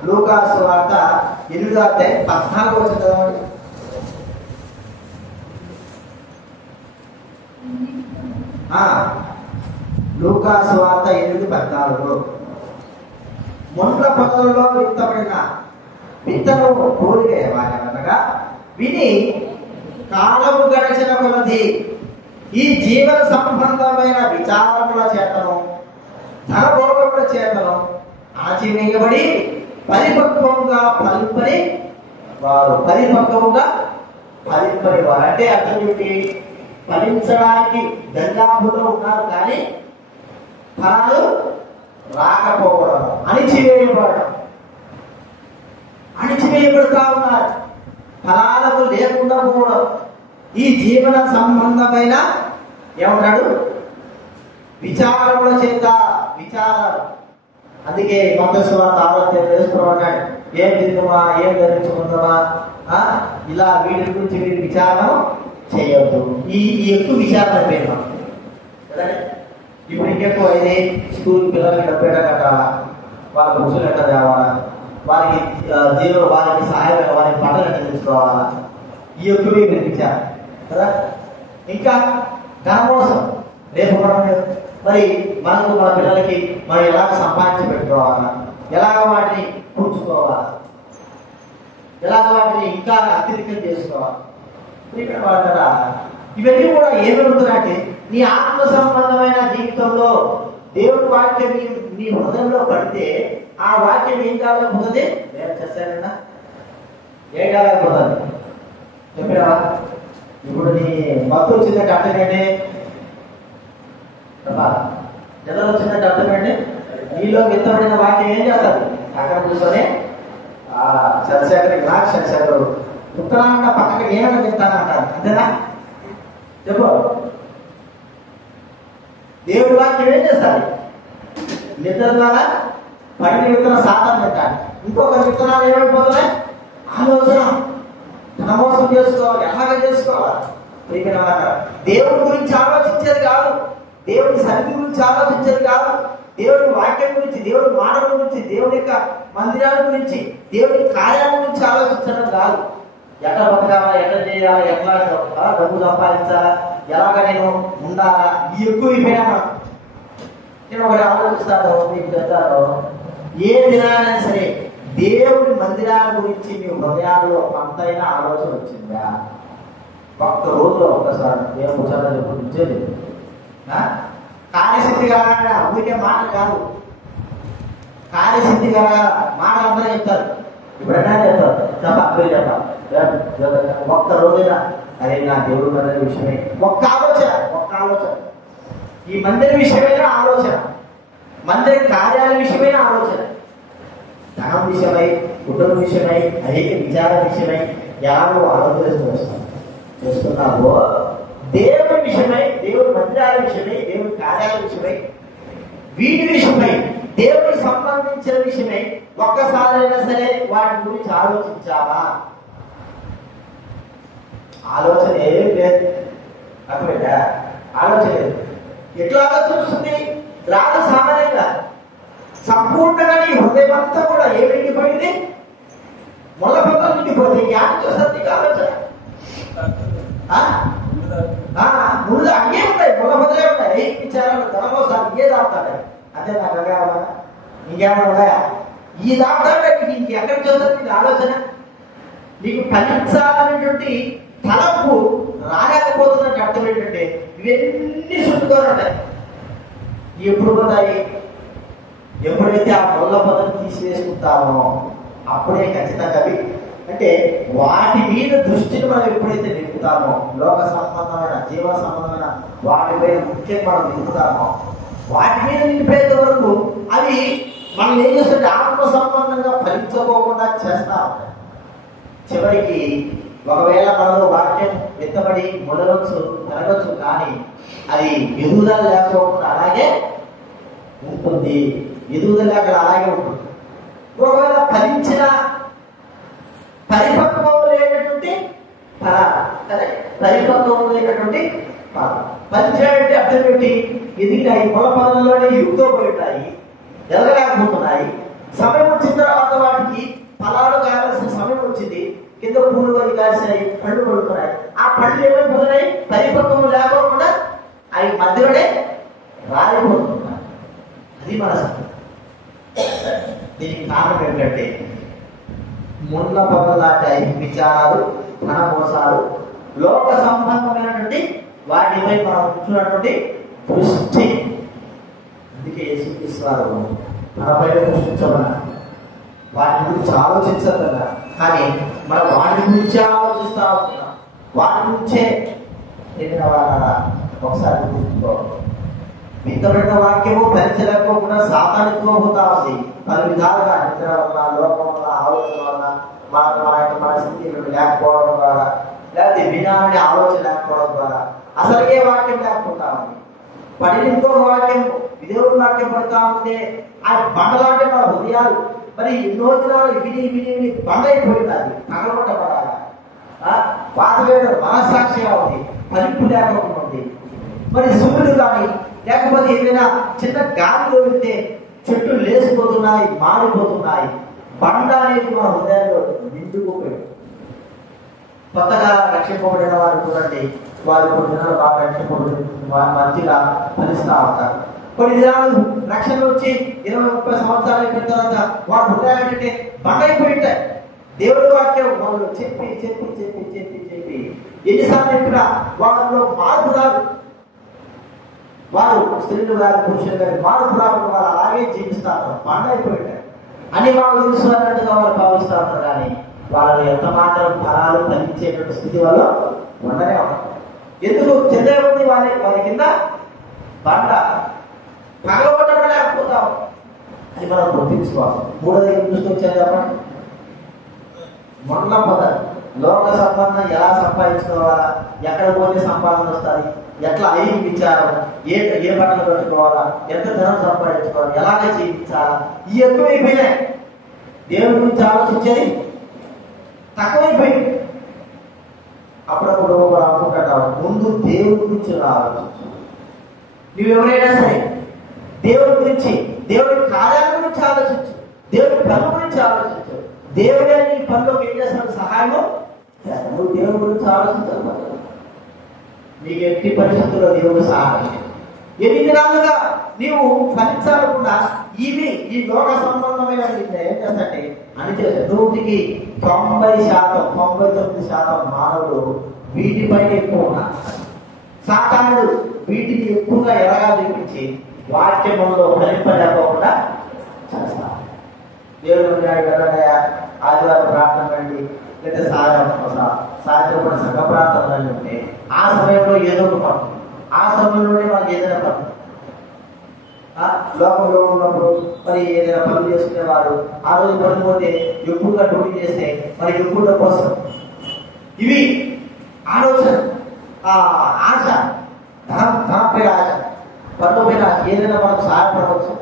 లూకా సువార్త 8వ అధ్యాయం 14వ వచనం. లూకా సువార్త 8:14. ముండ్ల పొదలలో విత్తబడిన విత్తనము పోలిక అనగా విని కాలము గడిచిన కొలది ఈ జీవన సంబంధమైన విచారముల చేతను, ధనభోగముల చేతను అణచివేయబడి పరిపక్వంగా ఫలింపని వారు. పరిపక్వంగా ఫలింపని వారు అంటే అర్థం ఏంటి? ఫలించడానికి దర్యాపులో ఉన్నారు కానీ ఫలాలు రాకపోవడం, అణిచివేయబడడం. అణిచివేయబడుతా ఉన్నారు, ఫలాలకు లేకుండా పోవడం. ఈ జీవన సంబంధమైన ఏమంటాడు? విచారముల చేత విచారాలు. అందుకే మతస్వార్థ ఆరోగ్యం వేసుకోవటాడు. ఏం తిందామా, ఏం ధరించుకుందామా, ఇలా వీటి గురించి మీరు విచారం చేయవద్దు. ఈ ఎక్కువ విచారణ అయిపోయింది కదండి. ఇప్పుడు ఇంకెక్కువ అయింది. స్కూల్ పిల్లలకి డబ్బేట కట్టాలా, వాళ్ళ బుక్సులు ఎట్లా తేవాలా, వారికి వారికి సహాయం, వారికి పంటలు ఎట్లా తెచ్చుకోవాలా, ఈ ఎక్కువ మీరు విచారం కదా. ఇంకా ధనమోసం. రేపు మరి మనకు మన పిల్లలకి మనం ఎలాగ సంపాదించి పెట్టుకోవాలా, ఎలాగ వాటిని కూర్చుకోవాలా, ఎలాగ వాటిని ఇంకా అత్యధికం చేసుకోవాలి. ఇక్కడ వాళ్ళ ఇవన్నీ కూడా ఏమవుతున్నాయంటే నీ ఆత్మ సంబంధమైన జీవితంలో దేవుడి వాక్యం నీ హృదయంలో పడితే ఆ వాక్యం ఏం కాలేకపోతుంది? నేను చేస్తానన్నా ఏం కాలేకపోతుంది చెప్పావా? ఇప్పుడు నీ భక్తులు వచ్చిందంటే అర్థమేంటి? జనం వచ్చిందంటే అర్థమేంటి? నీలో విత్తబడిన వాక్యం ఏం చేస్తారు? అక్కడ కూర్చొని చంద్రశేఖర్ నాకు చంద్రశేఖర్ ఉత్తరాన్న పక్కకి ఏమైనా విత్తానంటారు. అంతేనా? చెప్పు. దేవుడి వాక్యం ఏం చేస్తారు? నిద్ర ద్వారా పడిన విత్తనం సాధన పెట్టాలి. ఇంకొక విత్తనాలు ఏమైపోతున్నాయి? ఆలోచన, ధనమోసం చేసుకోవాలి, ఎలాగ చేసుకోవాలి. దేవుడి గురించి ఆలోచించేది కాదు, దేవుడి సన్నిధి గురించి ఆలోచించేది కాదు, దేవుడి వాక్యం గురించి, దేవుడి మాటల గురించి, దేవుడి యొక్క మందిరాల గురించి, దేవుడి కార్యాల గురించి ఆలోచించడం కాదు. ఎట్లా బతకాలా, ఎట్లా చేయాలా, ఎట్లా డబ్బు సంపాదించాలా, ఎలాగ నేను ఉండాలా, ఈ ఎక్కువ అయిపోయినా నేను ఒకటి ఆలోచిస్తాను. మీకు చెప్తాను, ఏ దినాలైనా సరే దేవుడి మందిరాల గురించి మీ హృదయాల్లో కొంతైనా ఆలోచన వచ్చిందా? ఒక్క రోజులో ఒక్కసారి నేను కూర్చోాలని చెప్పి కార్యసిద్ధి కావాలంటే అందుకే మాటలు కాదు, కార్యసిద్ధి కావాల. మాటలు అందరూ చెప్తారు, ఇప్పుడైనా చెప్తారు, ఒక్క రోజైనా అరే నా దేవుడు మందిర విషయమే ఒక్క ఆలోచన, ఈ మందిర విషయమైన ఆలోచన, మందిర కార్యాల విషయమైన ఆలోచన, ధనం విషయమై, కుటుంబ విషయమై, అనేక విచార విషయమై ఎలాగో ఆలోచన చేస్తున్నావో దేవుడి విషయమై, దేవుడి మందిరాల విషయమై, దేవుడి కార్యాల విషయమై, వీటి విషయమై, దేవుడికి సంబంధించిన విషయమై ఒక్కసారైనా సరే వాటి గురించి ఆలోచించావా? ఆలోచన ఏం లేదు. అక్కడ ఆలోచన లేదు. ఎట్లా ఆలోచన వస్తుంది? రాదు సామాన్యంగా. సంపూర్ణంగా నీ హృదయం అంతా కూడా ఏమి నిండిపోయింది? మొల్ల పక్కన నిండిపోతుంది. జ్ఞానం చూస్తుంది ఆలోచన. ముందు అన్నీ ఉంటాయి, మొల్ల బదులే ఉంటాయి. విచారాలు, ధనమోసాలు ఇవే దాపుతాడు. అంతే నాకు అడగాల ఇంకేమైనా ఉన్నాయా? ఈ దాపుతాడు. నీకు ఇంకెక్కడ చూస్తుంది నీకు ఆలోచన? నీకు ఫలించాలనేటువంటి తలంపు రాలేకపోతున్నట్టు అర్థం ఏంటంటే ఇవన్నీ చుట్టుకోనుంటాయి. ఎప్పుడు పోతాయి? ఎప్పుడైతే ఆ మొల్ల పదవి తీసివేసుకుంటామో అప్పుడే ఖచ్చితంగా అవి అంటే వాటి మీద దృష్టిని మనం ఎప్పుడైతే నింపుతామో, లోక సంబంధమైన, జీవ సంబంధమైన వాటిపైన ముఖ్యంగా మనం నింపుతామో, వాటి మీద నింపేంత వరకు అవి మనం ఏం చేస్తుంటే ఆత్మ సంబంధంగా ఫలించుకోకుండా చేస్తా ఉంటాయి. చివరికి ఒకవేళ మనలో వాక్యం ఎత్తబడి మొదలవచ్చు జరగచ్చు, కానీ అది ఎదుగుదల లేకపోకుండా అలాగే ఉంటుంది. ఎదుగుదల అక్కడ అలాగే ఉంటుంది. ఒకవేళ ఫలించిన పరిపక్వం లేనటువంటి పరిపక్వం లేనటువంటి ఫలించాలంటే అర్థం పెట్టి ఎదిగినాయి, పొల పనుల్లోనే యుక్తపోయి ఉంటాయి, ఎదగలేకపోతున్నాయి. సమయం వచ్చిన తర్వాత వాటికి ఫలాలు కావాల్సిన సమయం వచ్చింది, కింద పూలు అవి కాల్సినాయి, పళ్ళు పడుతున్నాయి. ఆ పళ్ళు ఏమైపోతున్నాయి? పరిపక్వం లేకోకుండా అవి మధ్యలోనే రాలిపోతున్నాయి. అది మన దీనికి కారణం ఏంటంటే ముళ్ళ పొదల లాంటి విచారాలు, ధనమోసాలు, లోక సంబంధమైనటువంటి వాటిపై మనం ఉంచున్నటువంటి దృష్టి. అందుకే యేసుక్రీస్తు వారు మనపైన సృష్టించమన్నా, వాటి గురించి ఆలోచించదన్నా. కానీ మనం వాటి గురించే ఆలోచిస్తూ ఉంటున్నాం. వాటి గురించే నేను ఒకసారి గుర్తుంచుకోవాలి. మితమైన వాక్యము భరించలేకపోకుండా సాతానికోపోతా ఉంది. పలు విధాలుగా నిద్ర వల్ల, లోకం వల్ల, ఆలోచన వల్ల, మన స్థితి లేకపోవడం ద్వారా, లేకపోతే వినాలని ఆలోచన లేకపోవడం ద్వారా అసలుగే వాక్యం లేకపోతా ఉంది. పడిన ఇంకొక వాక్యం, దేవుడి వాక్యం పడుతూ ఉంటే ఆ బండలాంటి మన హృదయాలు మరి ఎన్నో దినాలు విని విని విని బండ అయిపోయింది. పగలగొట్టబడాలి. వాతవేడు మనస్సాక్షిగా ఉంది, పలుపు లేకుండా ఉంది. మరి సూర్యుడు కానీ లేకపోతే ఏదైనా చిన్న గాలిలో వెళ్తే చెట్లు లేచిపోతున్నాయి, మారిపోతున్నాయి. బండ అనేది మన హృదయాల్లో నిండుకుపోయింది. కొత్తగా రక్షింపబడిన వారు చూడండి, వారు కొన్ని దినాలు బాగా రక్షింపబడి మంచిగా ఫలిస్తూ ఉంటారు. కొన్ని దినాలు రక్షణ వచ్చి 20-30 సంవత్సరాలు అయిన తర్వాత వాడు హృదయాలు ఏంటంటే బండ అయిపోయింటాయి. దేవుడి వాక్యం వాళ్ళు చెప్పి చెప్పి చెప్పి చెప్పి చెప్పి ఎన్నిసార్లు చెప్పినా వాళ్ళలో మార్పు రాదు. వారు స్త్రీలు గారు పురుషులు గారు మార్పు రాకుండా వాళ్ళు అలాగే జీవిస్తారు. బండ అయిపోయింటారు అని వాళ్ళు తెలుసుకున్నట్టుగా వాళ్ళు భావిస్తూ ఉంటారు. కానీ వాళ్ళు ఎంత మాత్రం ఫలాలు ఫలించేటువంటి స్థితి వాళ్ళు ఉండనే ఉంటారు. ఎందుకు చెందేది వారి కింద బండ పగలగొట్టబడలేకపోతాం అని మనం గుర్తించుకోవాలి. మూడోది చూసుకొచ్చాను చెప్పండి, మొన్న పదాలు లోక సంబంధం ఎలా సంపాదించుకోవాలా, ఎక్కడ పోతే సంపాదన వస్తుంది, ఎట్లా ఐదు విచారం, ఏ బట్టలు కట్టుకోవాలా, ఎంత ధనం సంపాదించుకోవాలి, ఎలాగే జీవించాలా, ఈ ఎక్కువైపోయినాయి. దేవుడి గురించి ఆలోచించేది తక్కువైపోయింది. అప్పుడప్పుడు అనుకుంటాం, ముందు దేవుడి గురించి ఆలోచించు. నువ్వెవరైనా సరే దేవుడి గురించి, దేవుడి కార్యాల గురించి ఆలోచించు, దేవుడి పనుల గురించి ఆలోచించు. దేవుడే నీ పనిలోకి ఏం చేస్తాడు, సహాయము. నువ్వు దేవుడి గురించి ఆలోచించాలి. నీకు ఎట్టి పరిస్థితుల్లో దేవుడు సహాయం. ఎన్ని దినాలుగా నీవు ఫలించాలకుండా ఈ లోక సంబంధమైన ఏం చేస్తాంటే అని చేస్తాడు. 100కి 90%, 99% మానవుడు వీటిపైన ఎక్కువ ఉన్నారు. సాతానుడు వీటిని ఎక్కువగా ఎరగా చూపించి వాక్యములో ఫలింపలేకపోకుండా చేస్తాడు. దేవుడు వెళ్ళగా ఆదివారం ప్రార్థన రండి, లేదా సాయంత్రం కూడా సంఘ ప్రార్థనలు ఉంటే ఆ సమయంలో ఏదో ఒక పని, ఆ సమయంలోనే మనకి ఏదైనా పని, లోకంలో ఉన్నప్పుడు మరి ఏదైనా పనులు చేసుకునేవారు ఆ రోజు పడిపోతే ఎక్కువగా డ్యూటీ చేస్తే మరి ఎక్కువ డబ్బు వస్తుంది. ఇవి ఆలోచన, ఆశ, ధనంపై ఆశ, పనులపై ఆశ, ఏదైనా మనకు సహాయపడవచ్చు.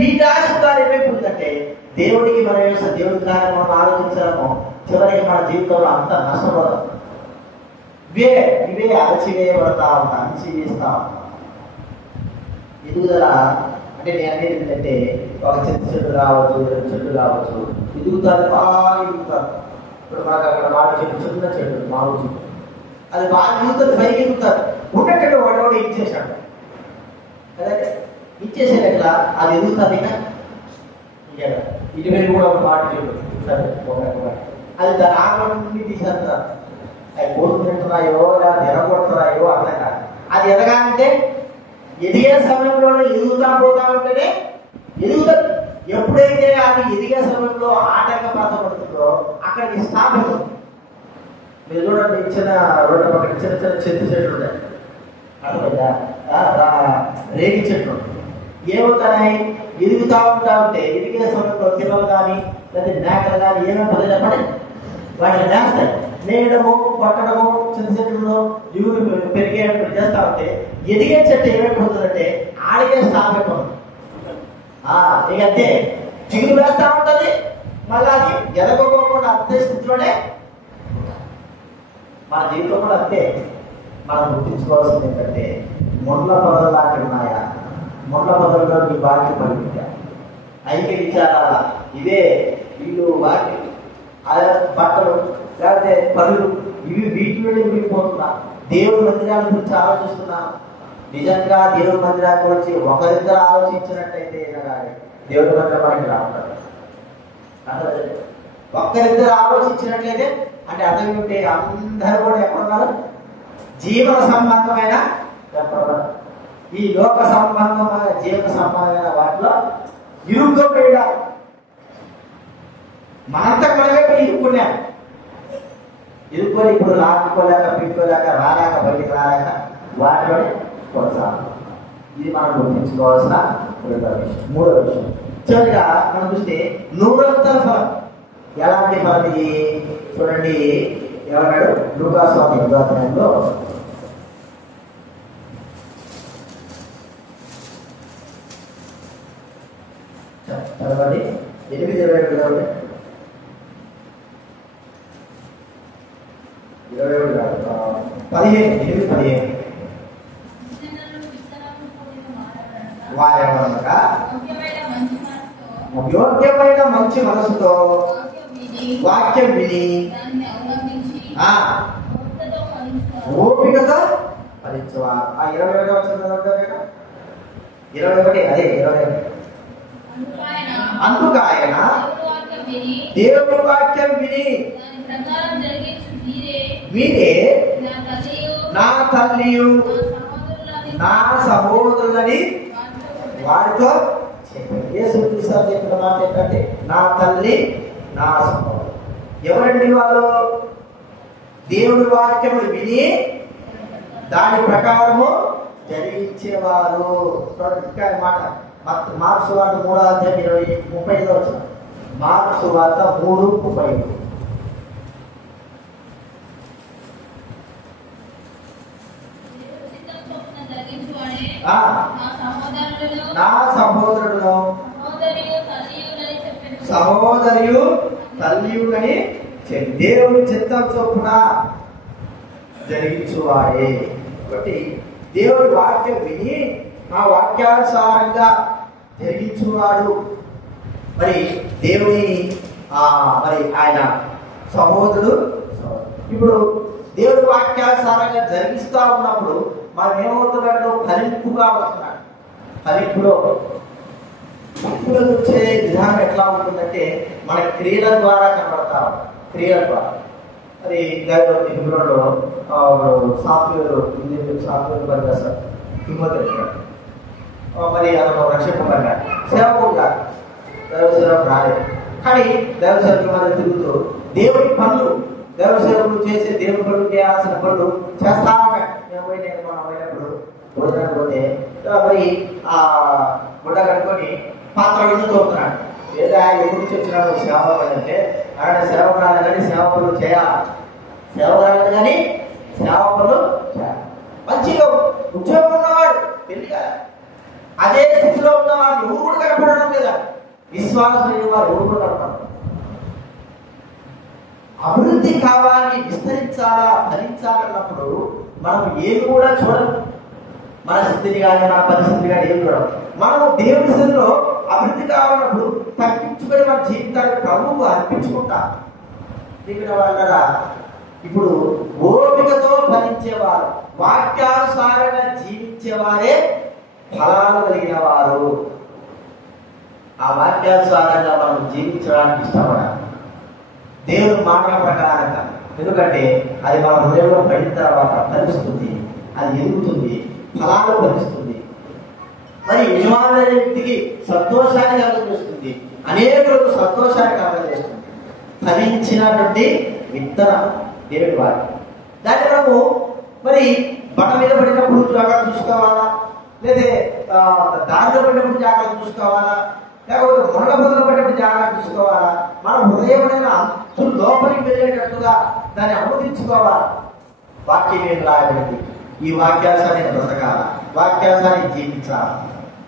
వీటి ఆశ ద్వారా ఏమైపోతుందంటే దేవుడికి మనం ఏమిస్తాం, దేవుడి కార్యం మనం ఆలోచించడము చివరికి మన జీవితంలో అంత నష్టపడతాం. ఇవే అలసివేయబడతా ఉంటాం, అలసివేస్తా ఉంటాం. ఎదుగుదల అంటే నేను అనేది ఏంటంటే ఒక చెట్టు కావచ్చు, 2 చెట్లు కావచ్చు, ఎదుగుతారు, బాగా ఎదుగుతారు. ఇప్పుడు మనకు అక్కడ మామిడి చెట్టు, చిన్న చెట్టు, మామిడి చెట్టు, అది బాగా ఎదుగుతుంది, పైకి ఎదుగుతారు. ఉన్నట్టు వాడు ఇచ్చేసాడు అదే ఇచ్చేసాడు. ఎట్లా అది ఎదుగుతుంది? ఇటువైపు కూడా ఒక మామిడి చెట్టు, అది దాని ఆకలి తీసేస్తారు. అవి కోరుకుంటున్నాయో లేదా ఎరగొడుతున్నాయో అర్థం కాదు. అది ఎదగాలంటే ఎదిగే సమయంలోనే ఎదుగుతా పోతా ఉంటేనే ఎదుగుతుంది. ఎప్పుడైతే అది ఎదిగే సమయంలో ఆటంకపరచబడుతుందో అక్కడికి స్టాప్ అవుతుంది. మీరు చూడండి, చిన్న రోడ్డు పక్కన చిన్న చిన్న చెట్టు చెట్లు ఉంటాయి, అర్థమైందా? రేగి చెట్లు ఏమవుతాయి, ఎదుగుతా ఉంటా ఉంటే ఎదిగే సమయంలో పిల్లలు కానీ లేదా మేకలు కానీ ఏమో పదే పడి వాటిని నేస్తాయి. నేయడము, పట్టడము, చిన్న చెట్లు ఇవి పెరిగేటప్పుడు చేస్తా ఉంటే ఎదిగే చెట్టు ఏమైపోతుందంటే ఆడిగే స్టాప్ అయిపోతుంది. ఇక అంతే చిగురు వేస్తా ఉంటుంది, మళ్ళీ అది ఎదగకోకుండా అంతే స్థితిలోనే మన జీవితం కూడా అంతే. మనం గుర్తించుకోవాల్సింది ఏంటంటే ముళ్ళ పొదలు లాంటి ఉన్నాయా, ముళ్ళ పొదల్లో నీ బాధ్యత పడిపోయా, ఐక్య విచారాల ఇవే వీళ్ళు వాటి బట్టలు లేకపోతే పనులు ఇవి వీటిలోనే విడిపోతున్నా. దేవుడి మందిరాల గురించి ఆలోచిస్తున్నా. నిజంగా దేవుడి మందిరాల గురించి ఒకరిద్దరు ఆలోచించినట్టయితే దేవుడి మందిరం మనకి రావట్లేదు. ఒక్కరిద్దరు ఆలోచించినట్లయితే అంటే అర్థం ఏమిటి, అందరూ కూడా ఎక్కడున్నారు, జీవన సంబంధమైన ఈ లోక సంబంధమైన జీవన సంబంధమైన వాటిలో ఇరుక్కోపోయా మనంతా మనమే ఇరుక్కున్నాం. ఇరుక్కొని ఇప్పుడు లాక్కోలేక పిట్టుకోలేక రాలేక బయటికి రాలేక వాటిలోనే కొనసాగు. ఇది మనం గుర్తించుకోవాల్సిన విషయం. మూడో విషయం చివరిగా మనం చూస్తే నూరంతల ఫలం. ఎలాంటి ఫలం ఇది చూడండి. ఏమన్నాడు లూకాసు వార్త 8వ అధ్యాయంలో చదవండి 8:22 చదవండి. 21 కాదు 15 వారేమనగా యోగ్యమైన మంచి మనసుతో వాక్యం విని ఓపికతో ఫలించువా. 21 వచ్చిన 21 అదే 21. అందుకు ఆయన దేవుని వాక్యం విని మీరే నా తల్లియు నా సహోదరులని వారితో చెప్పారు. యేసుక్రీస్తు చెప్పిన మాట ఏంటంటే నా తల్లి నా సహోదరు. ఎవరండి వాళ్ళు? దేవుని వాక్యము విని దాని ప్రకారము జరిగించేవారు. ఇంకా మాట మార్క్స్ వార్త 3వ అధ్యాయం 35 వచ్చిన మార్క్స్ వార్త 3:35. నా సహోదరుడు సహోదరియు తల్లియులని దేవుని చిత్తం చొప్పున జరిగించువాడే. కాబట్టి దేవుడి వాక్యం విని ఆ వాక్యానుసారంగా జరిగించువాడు మరి దేవుని మరి ఆయన సహోదరుడు. ఇప్పుడు దేవుడి వాక్యానుసారంగా జరిగిస్తా ఉన్నప్పుడు మనం ఏమవుతున్నట్టు ఫలింపుగా వస్తున్నాడు. ఫలింపులో వచ్చే విధానం ఎట్లా ఉంటుందంటే మన క్రియల ద్వారా కనబడతాం. క్రియల ద్వారా మరి హిబ్రోలో సాఫ్ట్వేర్ పనిచేస్తారు. మరి అతను రక్షింపబడ్డా సేవకుడుగా దైవసేవకు రాలేదు. కానీ దైవసేవకు మరి తిరుగుతూ దేవుడి పనులు దైవసేవకులు చేసే దేవుడి పనులు చేయాల్సిన పనులు చేస్తా ఉన్నాడు. మనం పోయినప్పుడు భోజనానికి పోతే మరి ఆ గుడ్డ కట్టుకొని పాత్ర విందు తోపుతున్నాడు. లేదా ఎప్పుడు నుంచి వచ్చినాడు సేవకుడు అంటే ఆయన సేవకురాలు కానీ సేవకులు చేయాలి. సేవకురాలు కానీ సేవకులు చేయాలి. మంచిగా ఉద్యోగం ఉన్నవాడు పెళ్లిగా అదే స్థితిలో ఉన్నవాడు ఎవరు కూడా కనపడడం లేదా? విశ్వాసం లేని వారు ఎవరు కూడా కనపడడం. అభివృద్ధి కావాలి, విస్తరించాలా, ఫలించాలన్నప్పుడు మనం ఏమి కూడా చూడం. మన స్థితిని కానీ మన పరిస్థితిని కానీ ఏమి చూడం. మనం దేవుని స్థితిలో అభివృద్ధి కావాలన్నప్పుడు తగ్గించుకొని మన జీవితాన్ని ప్రభువుకు అర్పించుకుంటాం. ఇక్కడ వాళ్ళ ఇప్పుడు ఓపికతో ఫలించేవారు, వాక్యానుసారంగా జీవించేవారే ఫలాలు కలిగిన వారు. ఆ వాక్యానుసారంగా మనం జీవించడానికి ఇష్టపడాలి దేవుని మాటల ప్రకారంగా. ఎందుకంటే అది మన హృదయంలో పడిన తర్వాత ఫలిస్తుంది, అది ఎదుగుతుంది, ఫలాలు ఫలిస్తుంది. మరి యజమానులైన వ్యక్తికి సంతోషాన్ని కలుగజేస్తుంది, అనేకులకు సంతోషాన్ని కలుగజేస్తుంది. ఫలించినటువంటి విత్తనం దేవుడి వారి. దాన్ని మనము మరి బట్ట మీద పడినప్పుడు జాగ్రత్త చూసుకోవాలా, లేదా దారిలో పడినప్పుడు జాగ్రత్త చూసుకోవాలా, లేకపోతే మురళ బదులు పడినప్పుడు జాగ్రత్త చూసుకోవాలా. మన హృదయమైన అంచు లోపలికి వెళ్ళేటట్టుగా దాన్ని అనుమతించుకోవాలా. వాక్యం ఏం రాయబడింది, ఈ వాక్యాసాన్ని బ్రతకాల, వాక్యాసాన్ని జీవించాలి.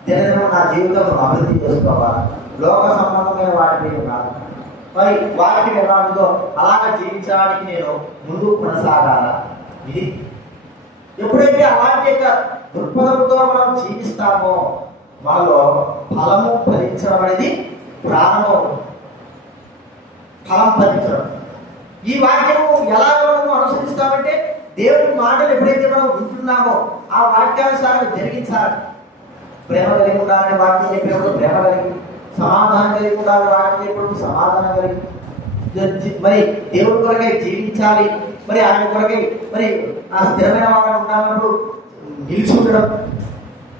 దినదినం నా జీవితం అభివృద్ధి చేసుకోవాలి. లోక సంబంధమైన వాటి మీద కాదు. మరి వాక్యం ఎలా ఉందో అలాగా జీవించడానికి నేను ముందుకు కొనసాగాల. ఇది ఎప్పుడైతే అలాంటి దృక్పథంతో మనం జీవిస్తామో మనలో ఫలము ఫలించడం అనేది ప్రారంభం. ఫలం ఫలించడం ఈ వాక్యము ఎలా మనము అనుసరిస్తామంటే దేవుడి మాటలు ఎప్పుడైతే మనం వింటున్నామో ఆ వాక్యానుసారం జరిగించాలి. ప్రేమ కలిగి ఉండాలని వాక్యం చెప్పినప్పుడు ప్రేమ కలిగి, సమాధానం కలిగి ఉండాలని వాక్యం చెప్పినప్పుడు సమాధానం కలిగి, మరి దేవుడి కొరకై జీవించాలి. మరి ఆయన కొరకై మరి ఆ స్థిరమైన వాడు ఉండాలన్నప్పుడు నిలిచి ఉండడం.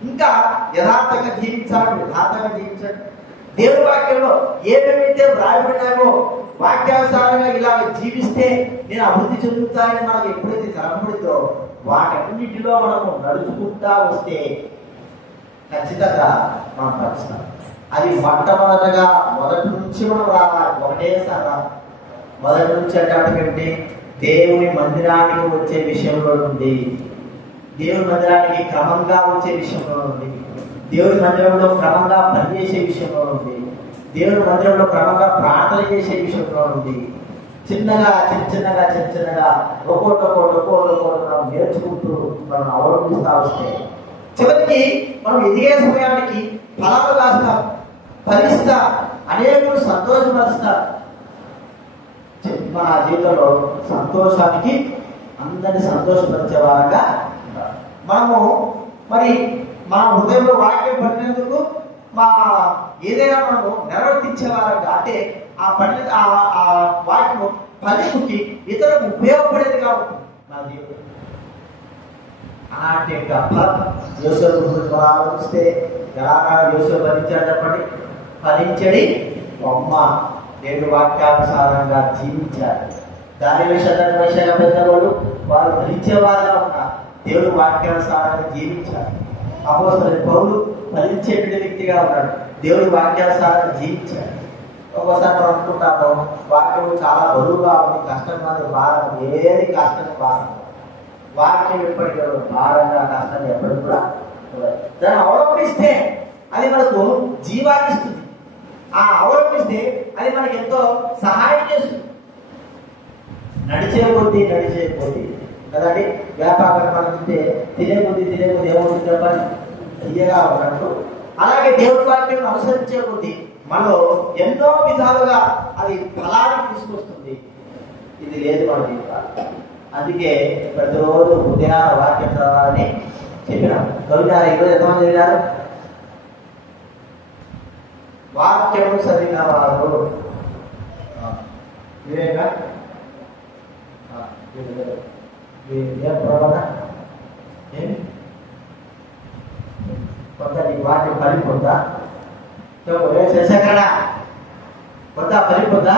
ఇంకా యథార్థంగా జీవించాలని యథార్థంగా జీవించండి. దేవుని వాక్యంలో ఏమేమైతే వ్రాయబడినాయో వాక్యానుసారంగా ఇలాగ జీవిస్తే నేను అభివృద్ధి చెందుతానని మనకు ఎప్పుడైతే కనబడిందో వాటన్నిటిలో మనము నడుచుకుంటా వస్తే ఖచ్చితంగా మనం పరుస్తాం. అది మొట్టమొదటగా మొదటి నుంచి మనం రావాలి. ఒకటేసారి మొదటి నుంచి అంటే దేవుని మందిరానికి వచ్చే విషయంలో నుండి, దేవుని మందిరానికి క్రమంగా వచ్చే విషయంలో నుండి, దేవుని మందిరంలో క్రమంగా పనిచేసే విషయంలో నుండి, దేవుని మందిరంలో క్రమంగా ప్రార్థన చేసే విషయంలో నుండి చిన్నగా చిన్నగా ఒక్కొక్కటి మనం నేర్చుకుంటూ మనం అవలంబిస్తా వస్తే చివరికి మనం ఎదిగే సమయానికి ఫలాలు కాస్తాం, ఫలిస్తా, అనేకులు సంతోషపరుస్తారు. మన జీవితంలో సంతోషానికి అందరినీ సంతోషపరిచే వారంగా మనము మరి మన హృదయంలో వాక్యం పడినందుకు ఏదైనా మనము నెరవేర్తించే వారంగా, అంటే ఆ వాక్యము ఫలింపుకి ఇతరులకు ఉపయోగపడేదిగా ఉంటుంది మన జీవితం. అలాంటి యోసేపు గురించి మనం ఆలోచిస్తే ఎలాగా యోసేపు ఫలించాడు చెప్పండి. ఫలించడి బొమ్మ దేవుని వాక్యానుసారంగా జీవించారు. దాని విషయంగా పెద్దవాళ్ళు వారు ఫలించేవారుగా ఉన్నారు, దేవుని వాక్యానుసారంగా జీవించారు. అపోస్తలుడైన పౌలు ఫలించేటువంటి వ్యక్తిగా ఉన్నాడు, దేవుని వాక్యానుసారంగా జీవించాడు. ఒక్కోసారి మనం అనుకుంటాము వాక్యం చాలా బరువుగా ఉంది, కష్టంగా ఉంది, భారం. ఏది కష్టం భారం, వాక్యం ఎప్పటికీ భారంగా కష్టం ఎప్పటికి కూడా దాన్ని అవలంబిస్తే అది మనకు జీవాన్ని ఇస్తుంది. ఆ అవలంబిస్తే అది మనకి ఎంతో సహాయం చేస్తుంది. నడిచే కొద్దీ కదండి. వ్యాపారం మనం తింటే తినే కొద్దీ ఏమవుతుంది చెప్పండి, తీయగా ఉన్నట్టు. అలాగే దేవుడి వాక్యం అనుసరించే కొద్దీ మనలో ఎన్నో విధాలుగా అది ఫలాన్ని తీసుకొస్తుంది. ఇది లేదు మన జీవితాలు. అందుకే ప్రతిరోజు ఉదయాన వాక్యం చదవాలని చెప్పినాం. కవిగారు ఈరోజు ఎంతమంది చదివారు? వాక్యం చదివిన వారు వివేక కొంత నీ వాక్యం పలిపోద్దా? శశకరణ కొంత పలిపోద్దా?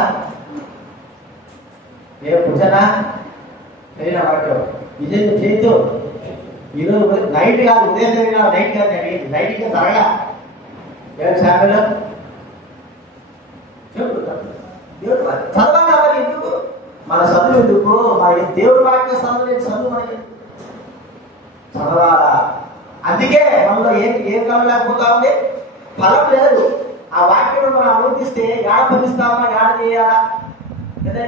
ఏ కూర్చోనా చదివిన వాక్యం విజయం చేయొద్దు. ఈరోజు నైట్ కాదు, ఉదయం చదివిన నైట్ కాదు, నైట్ ఇంకా తరగా శాఖలో చదవాలి. మరి ఎందుకు మన చదువు ఎందుకు? మరి దేవుడి వాక్య చదువు మనకి చదవాలా? అందుకే మనలో ఏం కలగలేకపోతా ఉంది, ఫలం లేదు. ఆ వాక్యం మనం అనుమతిస్తే గాడ ఫలిస్తామా, గాడ చేయాలా? అంటే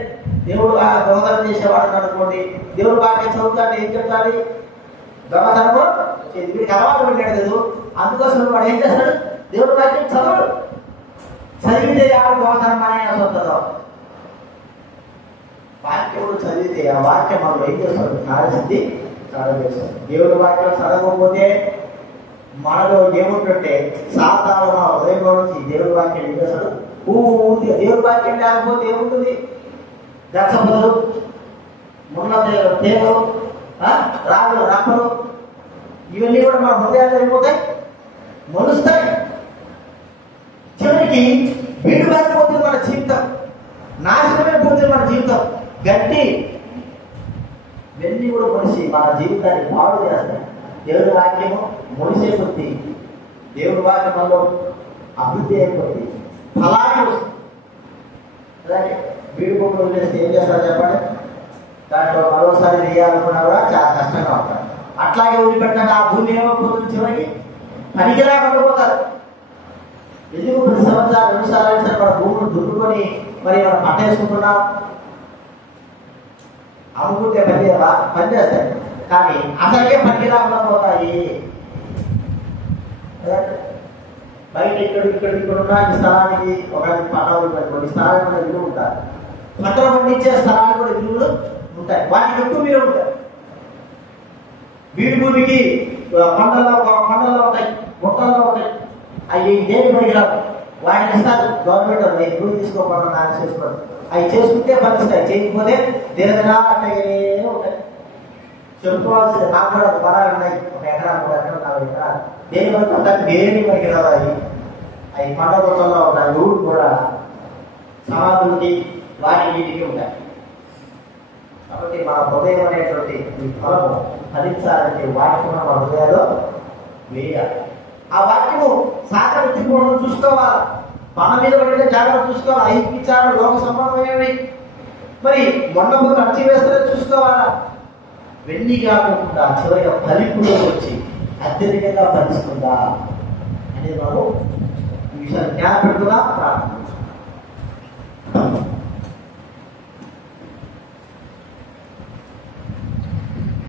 దేవుడు దొంగతనం చేసేవాడు అనుకోండి, దేవుడు వాక్యం చదువుతాడు, ఏం చెప్తాడు? దొంగతనము వీడికి అలవాటు పెట్టాడు కదా, అందుకోసం వాడు ఏం చేస్తాడు? దేవుడు వాక్యం చదవడు. చదివితే ఎవరు దొంగతనం అనే వస్తుందో, వాక్యములు చదివితే ఆ వాక్యం మనం ఏం చేస్తాడు? కాల్చింది చదవేస్తాడు. దేవుడి వాక్యం చదవకపోతే మనలో ఏముంటుంటే సాతాను మన హృదయంలో నుంచి దేవుడి వాక్యం ఏం చేస్తాడు? పూర్తిగా దేవుడి వాక్యం లేకపోతే ఏముంటుంది? దక్షపదలు, మున్న తేగలు, రాళ్ళు, రప్పలు, ఇవన్నీ కూడా మన హృదయాలు అయిపోతాయి, మొలుస్తాయి. చివరికి వీడుబారిపోతుంది మన జీవితం, నాశనమైపోతుంది మన జీవితం. గట్టి ఇవన్నీ కూడా మనిషి మన జీవితాన్ని పాడు చేస్తాయి. దేవుడి వాక్యము మనిషే కొద్ది, దేవుడి వాక్యంలో అభివృద్ధి అయిపోతుంది, ఫలాన్ని వస్తుంది. అలాగే వీడుకోకుండా వదిలేస్తే ఏం చేస్తారో చెప్పండి? దాంట్లో మరోసారి వేయాలనుకున్నా కూడా చాలా కష్టంగా ఉంటారు. అట్లాగే వదిలిపెట్టాక ఆ భూమి ఏమైపోతుంది? చివరికి పనికిరా పడిపోతారు. ఎందుకు ప్రతి సంవత్సరాలు 2 సార్లు మన భూములు దున్నుకొని మరి మనం పట్టేసుకుంటున్నాం? అమ్ముకుంటే పనిచేస్తాయి, కానీ అసలుకే పనికి రాకుండా పోతాయి. బయట ఇక్కడ ఈ స్థలానికి ఒక పట్టణాలు ఈ స్థలానికి కూడా విలువ ఉంటారు. పంటలు పండించే స్థలాలు కూడా విలువలు ఉంటాయి, వాటికి ఎక్కువ విలువ ఉంటాయి. వీడి భూమికి కొండల్లో ఉంటాయి, గుట్టల్లో ఉంటాయి. అవి దేని పనికిరావు, వాటిని ఇస్తారు గవర్నమెంట్. భూమి తీసుకోకుండా నాకు చేసుకోండి, అవి చేసుకుంటే ఫలిస్తాయి, చేయకపోతే దినదినా అట్లాగే ఉంటాయి. చెప్పుకోవాల్సింది. నాకు కూడా ఒక పొలాలు ఉన్నాయి, 1 ఎకరా 3 ఎకరాలు 4 ఎకరాలు. దేని వరకు దాన్ని దేని పనికి రావాలి. అవి పంట పొలంలో ఉన్నాయి, ఊరు కూడా సమాధులకి వాటి వీటికి ఉంటాయి. కాబట్టి మన హృదయం అనేటువంటి ఈ ఫలము ఫలించాలంటే వాక్యం మన హృదయాల్లో వేయాలి. ఆ వాక్యము సాకరించుకోవడం చూసుకోవాలి. మన మీద పడితే జాగ్రత్త చూసుకోవాలి. ఐక్యచారం లోక సంబంధమైనవి మరి మొండబుద్ధి అచ్చి వేస్తే చూసుకోవాలా. వెన్ని కాకుండా చివరిగా ఫలిపులో వచ్చి అత్యధికంగా ఫలిస్తుందా అనేది మనం ఈ విషయాన్ని జ్ఞాపకం పెట్టుకున్నా ప్రార్థన.